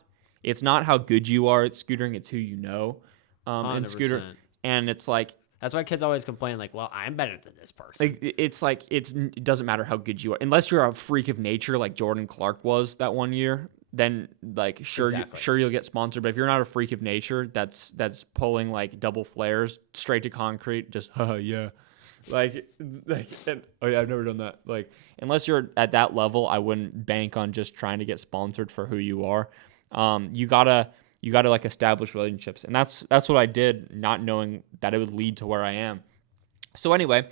how good you are at scootering, it's who you know in scooter. 100%. And it's like That's why kids always complain, like, well, I'm better than this person. it doesn't matter how good you are unless you're a freak of nature like Jordan Clark was that one year. Then like sure you'll get sponsored, but if you're not a freak of nature that's pulling like double flares straight to concrete, just yeah. Oh yeah, I've never done that. Like, unless you're at that level, I wouldn't bank on just trying to get sponsored for who you are. You gotta like establish relationships, and that's what I did, not knowing that it would lead to where I am. So anyway,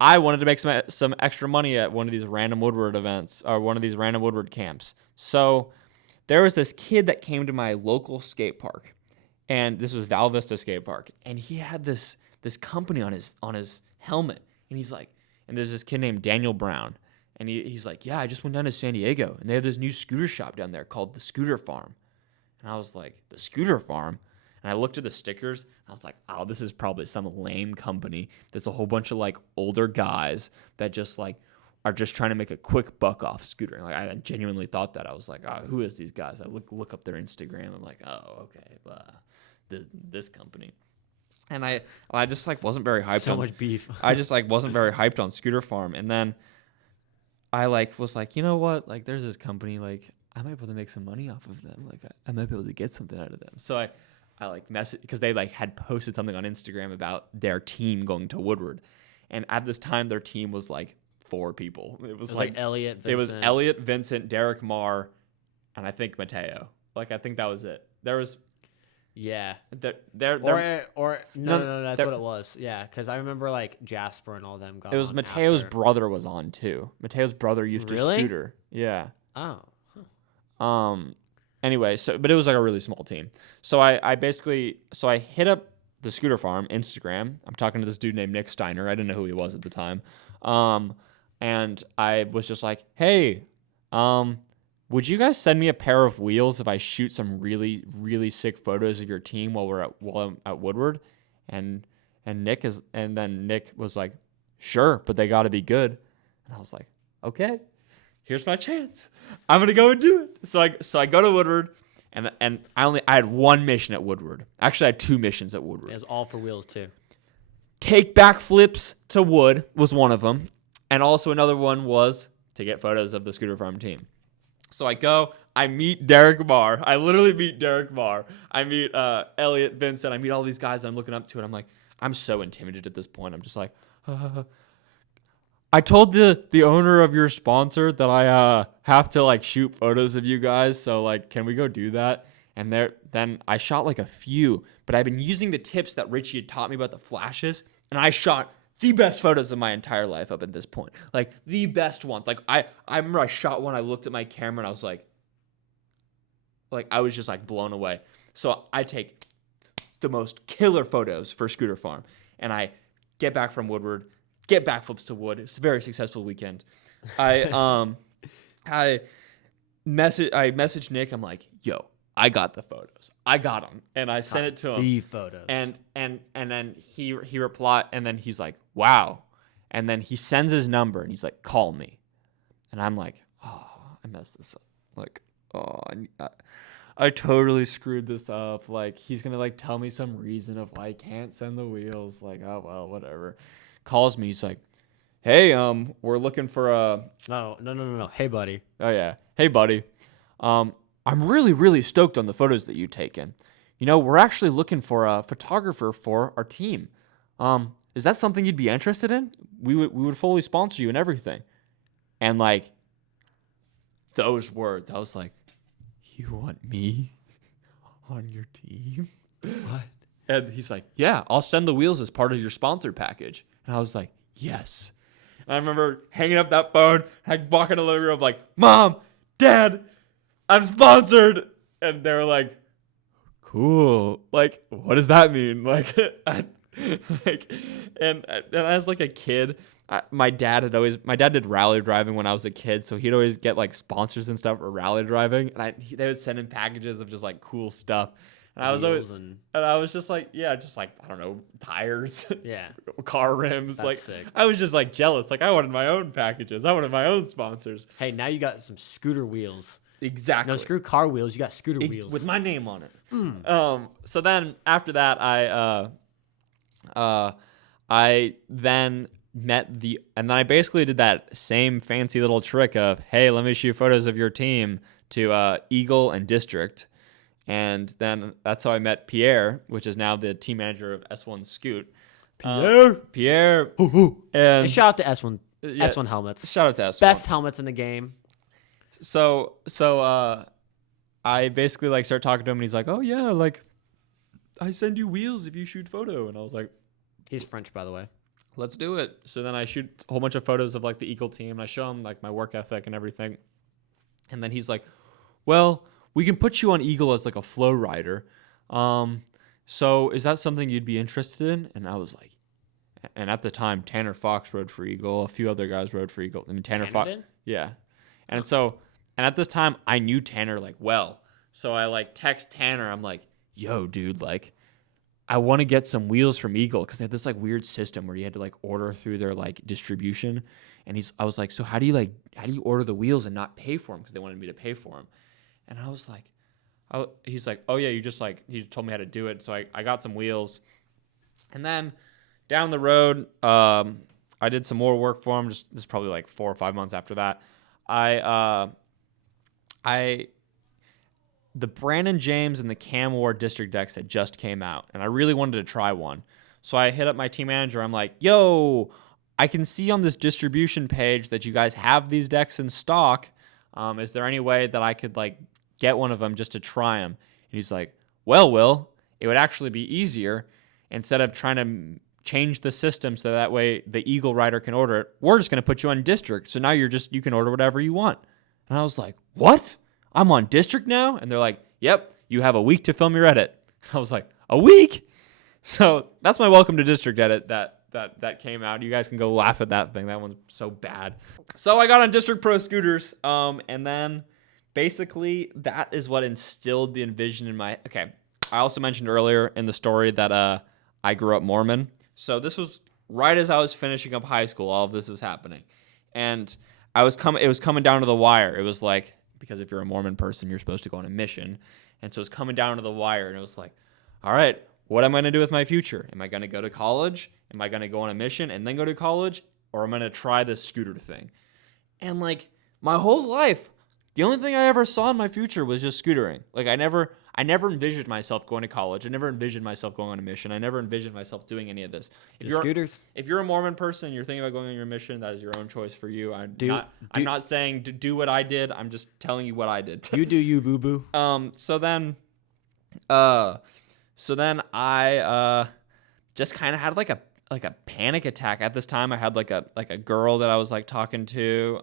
I wanted to make some extra money at one of these random Woodward events or one of these random Woodward camps. So there was this kid that came to my local skate park, and this was Val Vista Skate Park, and he had this company on his helmet, and he's like, and there's this kid named Daniel Brown, and he's like, yeah, I just went down to San Diego, and they have this new scooter shop down there called the Scooter Farm. And I was like, the Scooter Farm? And I looked at the stickers, and I was like, oh, this is probably some lame company that's a whole bunch of like older guys that just like are just trying to make a quick buck off scootering. Like, I genuinely thought that. I was like, oh, who is these guys? I look up their Instagram. I'm like, oh, okay, this company. And I just like wasn't very hyped. So much beef. I just like wasn't very hyped on Scooter Farm. And then I like was like, you know what? Like, there's this company. Like, I might be able to make some money off of them. Like, I might be able to get something out of them. So I like messaged, because they like had posted something on Instagram about their team going to Woodward. And at this time, their team was like 4 people. It was like Elliot, Vincent. It was Elliot, Vincent, Derek Marr, and I think Mateo. Like, I think that was it. There was. Yeah. No, That's what it was. Yeah, because I remember like Jasper and all them got. It was Mateo's brother was on too. Mateo's brother used to scooter. Yeah. Oh. Huh. Anyway, but it was like a really small team. So I hit up the Scooter Farm Instagram. I'm talking to this dude named Nick Steiner. I didn't know who he was at the time. And I was just like, hey, would you guys send me a pair of wheels if I shoot some really, really sick photos of your team while I'm at Woodward? And Nick was like, sure, but they got to be good. And I was like, okay, here's my chance. I'm gonna go and do it. So I go to Woodward, and I had one mission at Woodward. Actually, I had 2 missions at Woodward. It was all for wheels too. Take backflips to wood was one of them, and also another one was to get photos of the Scooter Farm team. So I go, I meet Derek Marr. I literally meet Derek Marr. I meet Elliot, Vincent. I meet all these guys I'm looking up to, and I'm like, I'm so intimidated at this point. I'm just like, I told the owner of your sponsor that I have to like shoot photos of you guys. So like, can we go do that? And then I shot like a few, but I've been using the tips that Richie had taught me about the flashes, and I shot the best photos of my entire life up at this point. Like, the best ones. Like, I remember I shot one, I looked at my camera, and I was like, I was just, like, blown away. So I take the most killer photos for Scooter Farm, and I get back from Woodward, get backflips to wood. It's a very successful weekend. I messaged Nick. I'm like, yo, I got the photos. I got them, and I sent it to him. The photos. And then he replied, and then he's like, wow. And then he sends his number, and he's like, call me. And I'm like, oh, I messed this up. Like, oh, I totally screwed this up. Like, he's gonna like tell me some reason of why I can't send the wheels. Like, oh well, whatever. Calls me. He's like, hey, we're looking for a. No. Hey, buddy. Oh yeah. Hey, buddy. I'm really, really stoked on the photos that you've taken. You know, we're actually looking for a photographer for our team. Is that something you'd be interested in? We would fully sponsor you and everything. And like, those words, I was like, you want me on your team? What? And he's like, yeah, I'll send the wheels as part of your sponsor package. And I was like, yes. And I remember hanging up that phone, walking to the living room, like, Mom, Dad, I'm sponsored. And they were like, cool. Like, what does that mean? Like, like, and as like a kid, my dad did rally driving when I was a kid, so he'd always get like sponsors and stuff for rally driving, and they would send him packages of just like cool stuff, and I was just like, yeah, just like, I don't know, tires, Yeah. car rims. That's like sick. I was just like jealous. Like I wanted my own packages. I wanted my own sponsors. Hey, now you got some scooter wheels. Exactly. No, screw car wheels. You got scooter wheels. With my name on it. So then after that, I then and then I basically did that same fancy little trick of, hey, let me shoot photos of your team to Eagle and District. And then that's how I met Pierre, which is now the team manager of S1 Scoot. Pierre. Hey, And shout out to S1. Yeah, S1 helmets. shout out to S1. Best helmets in the game. So I basically like start talking to him, and he's like, oh yeah, like I send you wheels if you shoot photo. And I was like, He's French, by the way. let's do it. So then I shoot a whole bunch of photos of like the Eagle team, and I show him like my work ethic and everything. And then he's like, well, we can put you on Eagle as like a flow rider. So is that something you'd be interested in? And I was like, and at the time, Tanner Fox rode for Eagle. A few other guys rode for Eagle. I mean, Tanner Fox. did? Yeah. And so, and at this time, I knew Tanner like well. So I like text Tanner. I'm like, yo, dude, like, I want to get some wheels from Eagle, because they had this like weird system where you had to like order through their like distribution. And I was like, so how do you order the wheels and not pay for them? Because they wanted me to pay for them. And I was like, he's like, oh yeah, he told me how to do it. So I got some wheels. And then down the road, I did some more work for him. This is probably like 4 or 5 months after that. The Brandon James and the Cam Ward district decks had just came out, and I really wanted to try one. So I hit up my team manager. I'm like, yo, I can see on this distribution page that you guys have these decks in stock. Is there any way that I could like get one of them just to try them? And he's like, well, Will, it would actually be easier. Instead of trying to change the system so that way the Eagle rider can order it, we're just going to put you on district. So now you can order whatever you want. And I was like, what? I'm on district now? And they're like, yep, you have a week to film your edit. I was like, a week? So that's my welcome to district edit that came out. You guys can go laugh at that thing. That one's so bad. So I got on District Pro scooters, and then basically that is what instilled the envision in my... Okay, I also mentioned earlier in the story that I grew up Mormon. So this was right as I was finishing up high school. All of this was happening. And it was coming down to the wire. It was like, because if you're a Mormon person, you're supposed to go on a mission. And so it's coming down to the wire, and it was like, all right, what am I going to do with my future? Am I going to go to college? Am I going to go on a mission and then go to college? Or am I going to try this scooter thing? And like my whole life, the only thing I ever saw in my future was just scootering. Like I never envisioned myself going to college. I never envisioned myself going on a mission. I never envisioned myself doing any of this. Scooters. If you're a Mormon person and you're thinking about going on your mission, that is your own choice for you. I'm not saying to do what I did. I'm just telling you what I did. You do you, boo boo. So then I just kind of had like a panic attack. At this time, I had like a girl that I was like talking to.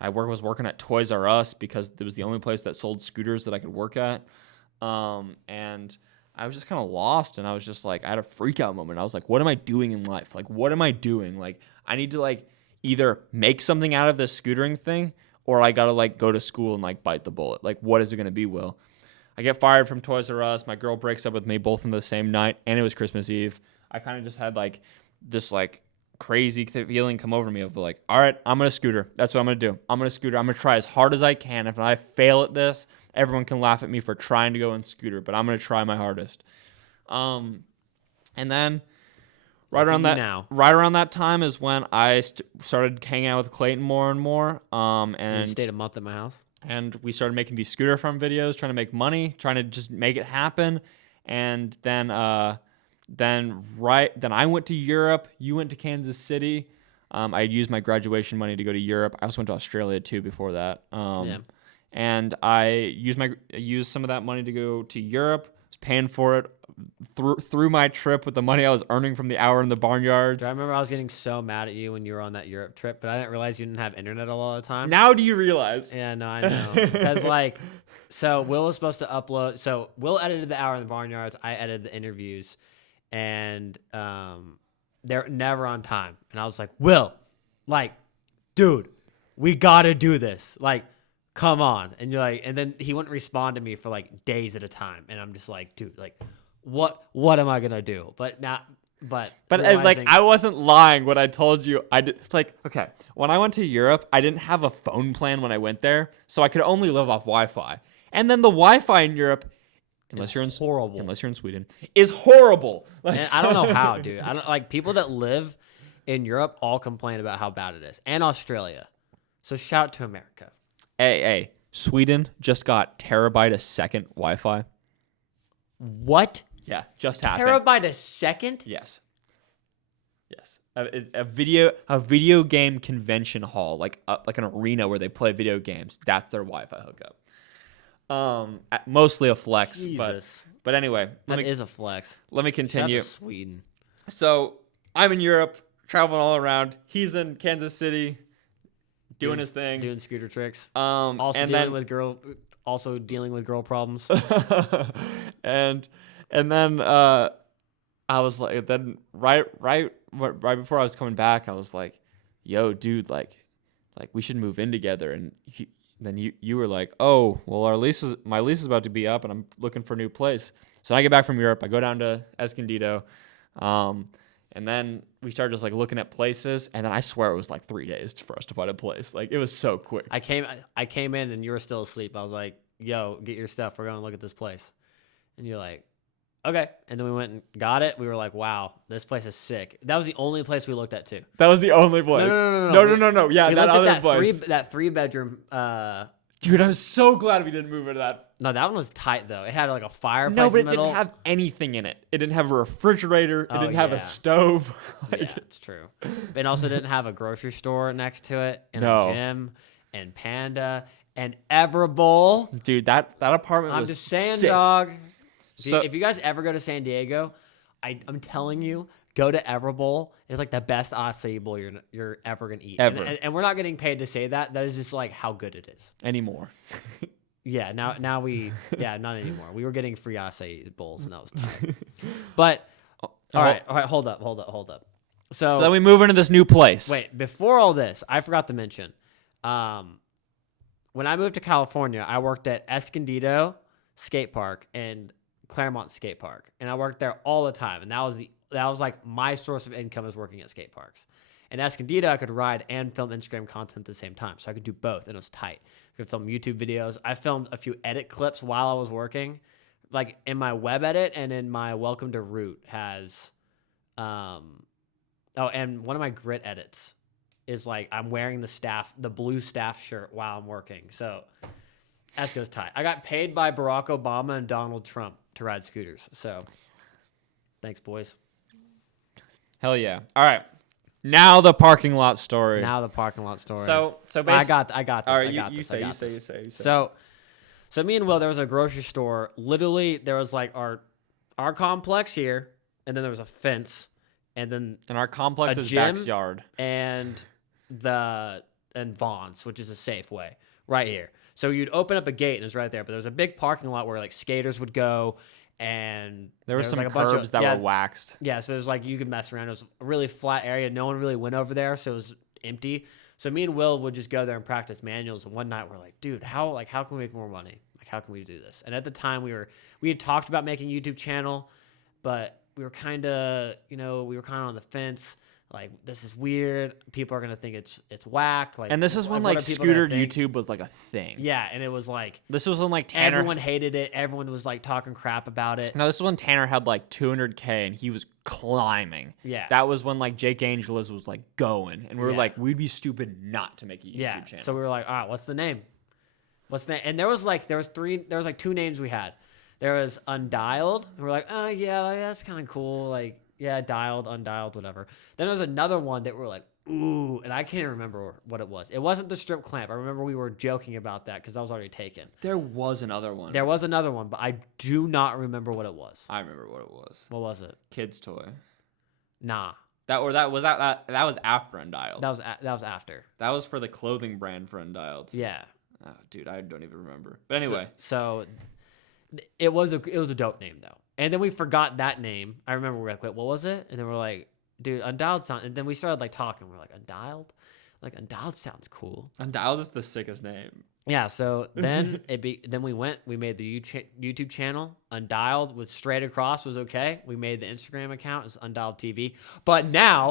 I was working at Toys R Us because it was the only place that sold scooters that I could work at. And I was just kind of lost, and I was just like, I had a freak out moment. I was like, what am I doing in life? Like, what am I doing? Like, I need to like either make something out of this scootering thing, or I got to like go to school and like bite the bullet. Like, what is it going to be, Will? I get fired from Toys R Us. My girl breaks up with me both in the same night, and it was Christmas Eve. I kind of just had like this like crazy feeling come over me of like, all right, I'm gonna scooter. That's what I'm gonna do. I'm gonna scooter. I'm gonna try as hard as I can. If I fail at this, everyone can laugh at me for trying to go and scooter, but I'm gonna try my hardest. And then right around that time is when I started hanging out with Clayton more and more. And you stayed a month at my house. And we started making these scooter farm videos, trying to make money, trying to just make it happen. And then I went to Europe. You went to Kansas City. I used my graduation money to go to Europe. I also went to Australia too before that. And I used some of that money to go to Europe. I was paying for it through my trip with the money I was earning from the hour in the barnyards. I remember I was getting so mad at you when you were on that Europe trip, but I didn't realize you didn't have internet a lot of the time. Now do you realize? Yeah, no, I know. Because like, so Will was supposed to upload. So Will edited the hour in the barnyards. I edited the interviews. and they're never on time. And I was like, Will, like, dude, we gotta do this. Like, come on. And you're like, and then he wouldn't respond to me for like days at a time. And I'm just like, dude, like, what am I gonna do? But like, I wasn't lying when I told you I did. Like, okay, when I went to Europe, I didn't have a phone plan when I went there, so I could only live off Wi-Fi. And then the Wi-Fi in Europe, unless you're in Sweden, is horrible. Like, I don't know how, dude. I don't like people that live in Europe all complain about how bad it is, and Australia. So shout out to America. Hey, Sweden just got terabyte a second Wi-Fi. What? Yeah, just happened. Terabyte a second? Yes. A video game convention hall, like an arena where they play video games. That's their Wi-Fi hookup. Mostly a flex, Jesus. but anyway, That is a flex. Let me continue. Shout out to Sweden. So I'm in Europe, traveling all around. He's in Kansas City, doing his thing, doing scooter tricks. Also dealing with girl problems. and then I was like, then right before I was coming back, I was like, yo, dude, like we should move in together. And then you were like, oh, well, my lease is about to be up, and I'm looking for a new place. So I get back from Europe, I go down to Escondido, and then we started just like looking at places, and then I swear it was like 3 days for us to find a place. Like, it was so quick. I came in and you were still asleep. I was like, yo, get your stuff. We're going to look at this place. And you're like, okay. And then we went and got it. We were like, wow, this place is sick. That was the only place we looked at too. That was the only place. No. Yeah, that other place. That 3-bedroom. Dude, I'm so glad we didn't move into that. No, that one was tight though. It had like a fireplace. No, but in the it didn't middle. have anything in it. It didn't have a refrigerator. It didn't have a yeah. stove. Yeah, it's true. It also didn't have a grocery store next to it, and No. a gym, and Panda, and Everbowl. Dude, that apartment I'm was just saying, sick. dog. So- If you guys ever go to San Diego, I'm telling you, go to Everbowl. It's like the best acai bowl you're ever gonna eat. Ever. And we're not getting paid to say that. That is just like how good it is. Anymore. Yeah, now not anymore. We were getting free acai bowls, and that was tight. But all right, hold up. So then we move into this new place. wait, before all this, I forgot to mention, when I moved to California, I worked at Escondido Skate Park and Claremont Skate Park, and I worked there all the time, and that was like my source of income is working at skate parks. In Escondido, I could ride and film Instagram content at the same time, so I could do both, and it was tight. I could film YouTube videos. I filmed a few edit clips while I was working, like in my web edit and in my Welcome to Root has, and one of my grit edits is like I'm wearing the blue staff shirt while I'm working, so that goes tight. I got paid by Barack Obama and Donald Trump to ride scooters, so thanks, boys. Hell yeah. All right. Now the parking lot story. So basically, I got this. All right, you say. So me and Will, there was a grocery store. Literally, there was like our complex here, and then there was a fence, and then our complex a is gym backyard, and Vaughn's, which is a Safeway right here. So you'd open up a gate and it's right there, but there was a big parking lot where like skaters would go, and there were some like a curbs bunch of, that were waxed. Yeah, so there's like you could mess around. It was a really flat area. No one really went over there, so it was empty. So me and Will would just go there and practice manuals. And one night we're like, dude, how can we make more money? Like, how can we do this? And at the time we had talked about making a YouTube channel, but we were kind of on the fence. Like, this is weird. People are gonna think it's whack. Like, and this is when like scooter YouTube was like a thing. Yeah, and it was like this was when like Tanner. Everyone hated it. Everyone was like talking crap about it. No, this is when Tanner had like 200K and he was climbing. Yeah, that was when like Jake Angeles was like going, and we were like, we'd be stupid not to make a YouTube channel. So we were like, all right, what's the name? And there was like 2 names we had. There was Undialed, and we're like, oh yeah, that's kind of cool. Like, yeah, undialed, whatever. Then there was another one that we're like, ooh, and I can't remember what it was. It wasn't the strip clamp. I remember we were joking about that because that was already taken. There was another one. There was another one, but I do not remember what it was. I remember what it was. What was it? Kid's toy. Nah. That was after Undialed. That was after. That was for the clothing brand for Undialed. Yeah. Oh, dude, I don't even remember. But anyway, so it was a dope name though. And then we forgot that name. I remember we're like, wait, what was it? And then we're like, dude, Undialed sound. And then we started like talking. We're like, Undialed? Like Undialed sounds cool. Undialed is the sickest name. Yeah. So then then we made the YouTube channel. Undialed was straight across was okay. We made the Instagram account. It's Undialed TV. But now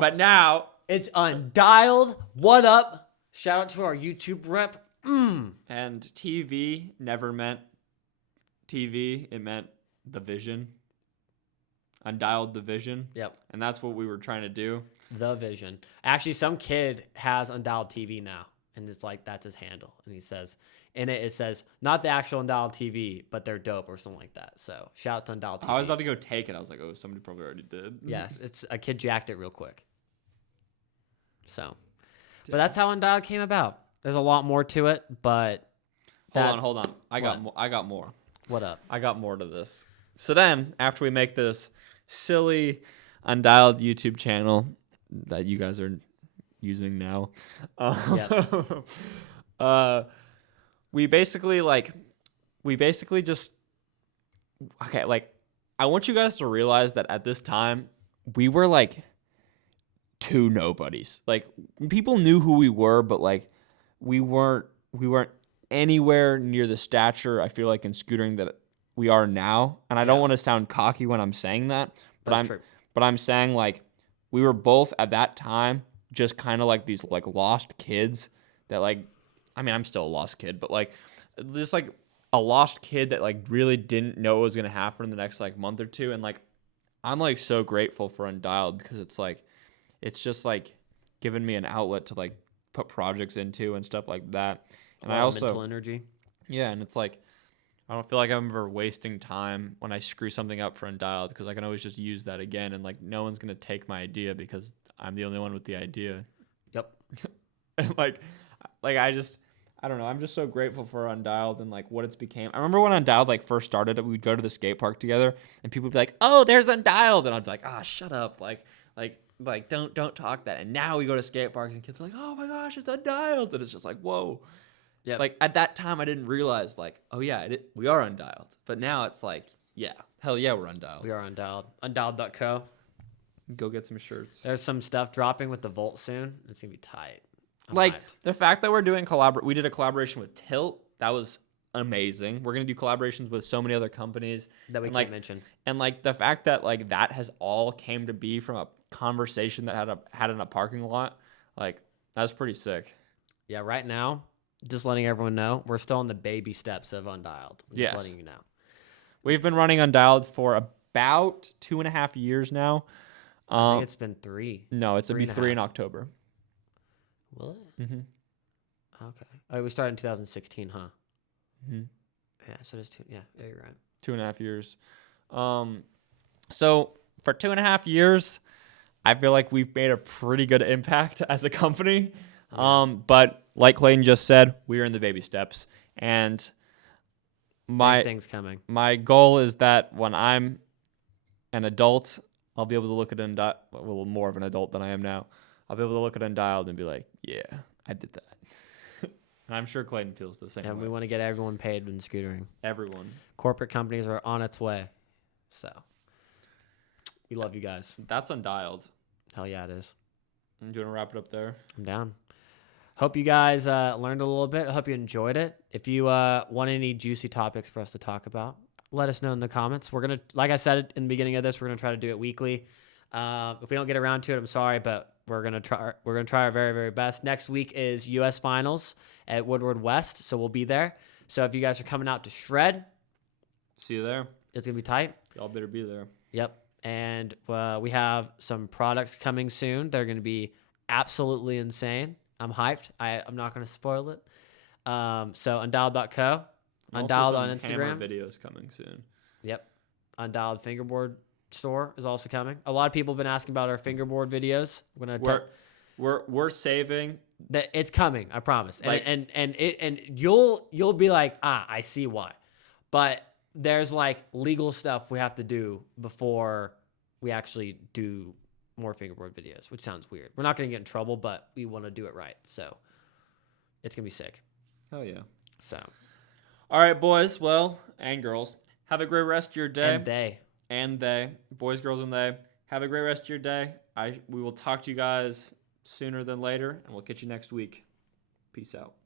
it's Undialed. What up? Shout out to our YouTube rep. And TV never meant TV. It meant the vision. Undialed the vision. Yep. And that's what we were trying to do. The vision. Actually, some kid has Undialed TV now. And it's like, that's his handle. And he says, in it, it says, not the actual Undialed TV, but they're dope or something like that. So shout out to Undialed TV. I was about to go take it. I was like, oh, somebody probably already did. Yes, it's a kid jacked it real quick. So, but that's how Undialed came about. There's a lot more to it, but hold on. I got more. What up? I got more to this. So then, after we make this silly Undialed YouTube channel that you guys are using now, we basically just okay. Like, I want you guys to realize that at this time we were like two nobodies. Like, people knew who we were, but like we weren't anywhere near the stature I feel like in scootering that we are now. And I don't want to sound cocky when I'm saying that, but I'm saying like we were both at that time just kind of like these like lost kids that like, I mean, I'm still a lost kid, but like just like a lost kid that like really didn't know what was going to happen in the next like month or two. And like, I'm like so grateful for Undialed because it's like, it's just like given me an outlet to like put projects into and stuff like that. And I also mental energy. Yeah. And it's like, I don't feel like I'm ever wasting time when I screw something up for Undialed because I can always just use that again. And like, no one's going to take my idea because I'm the only one with the idea. Yep. And like I don't know. I'm just so grateful for Undialed and like what it's became. I remember when Undialed like first started, we'd go to the skate park together and people would be like, "Oh, there's Undialed," and I'd be like, "Ah, shut up!" Like don't talk that. And now we go to skate parks and kids are like, "Oh my gosh, it's Undialed," and it's just like, whoa. Yeah. Like at that time, I didn't realize like, oh yeah, we are Undialed. But now it's like, yeah, hell yeah, we're Undialed. We are Undialed. Undialed.co. Go get some shirts. There's some stuff dropping with the Volt soon. It's gonna be tight. I'm like hyped. the fact that we're doing we did a collaboration with Tilt. That was amazing. We're gonna do collaborations with so many other companies that we can't mention. And like the fact that like that has all came to be from a conversation that had in a parking lot, like that's pretty sick. Yeah, right now, just letting everyone know, we're still in the baby steps of Undialed. Just letting you know. We've been running Undialed for about 2.5 years now. I think it's been 3. No, it's gonna be 3 in October. Will it? Mm-hmm. Okay. Oh, we started in 2016, huh? Mm-hmm. Yeah, so it's 2. Yeah, you're right. 2.5 years. So for 2.5 years, I feel like we've made a pretty good impact as a company. Yeah. But like Clayton just said, we are in the baby steps, and things coming. My goal is that when I'm an adult, I'll be able to look at a little more of an adult than I am now. I'll be able to look at Undialed and be like, yeah, I did that. And I'm sure Clayton feels the same way. And we want to get everyone paid in scootering. Everyone. Corporate companies are on its way. So we love you guys. That's Undialed. Hell yeah, it is. Do you want to wrap it up there? I'm down. Hope you guys learned a little bit. I hope you enjoyed it. If you want any juicy topics for us to talk about, let us know in the comments. We're going to, like I said in the beginning of this, we're going to try to do it weekly. If we don't get around to it, I'm sorry, but we're going to try our very, very best. Next week is US Finals at Woodward West, so we'll be there. So if you guys are coming out to shred, see you there. It's going to be tight. Y'all better be there. Yep. And we have some products coming soon that are going to be absolutely insane. I'm hyped. I'm not going to spoil it. So Undialed.co. Undialed on Instagram. Videos coming soon. Yep. Undialed fingerboard store is also coming. A lot of people have been asking about our fingerboard videos. We're saving. That it's coming. I promise. And you'll be like, I see why. But there's like legal stuff we have to do before we actually do more fingerboard videos, which sounds weird. We're not going to get in trouble, but we want to do it right. So it's going to be sick. Hell yeah. So. All right, boys. Well, and girls, have a great rest of your day. And they. and they, boys, girls, and they. Have a great rest of your day. We will talk to you guys sooner than later, and we'll catch you next week. Peace out.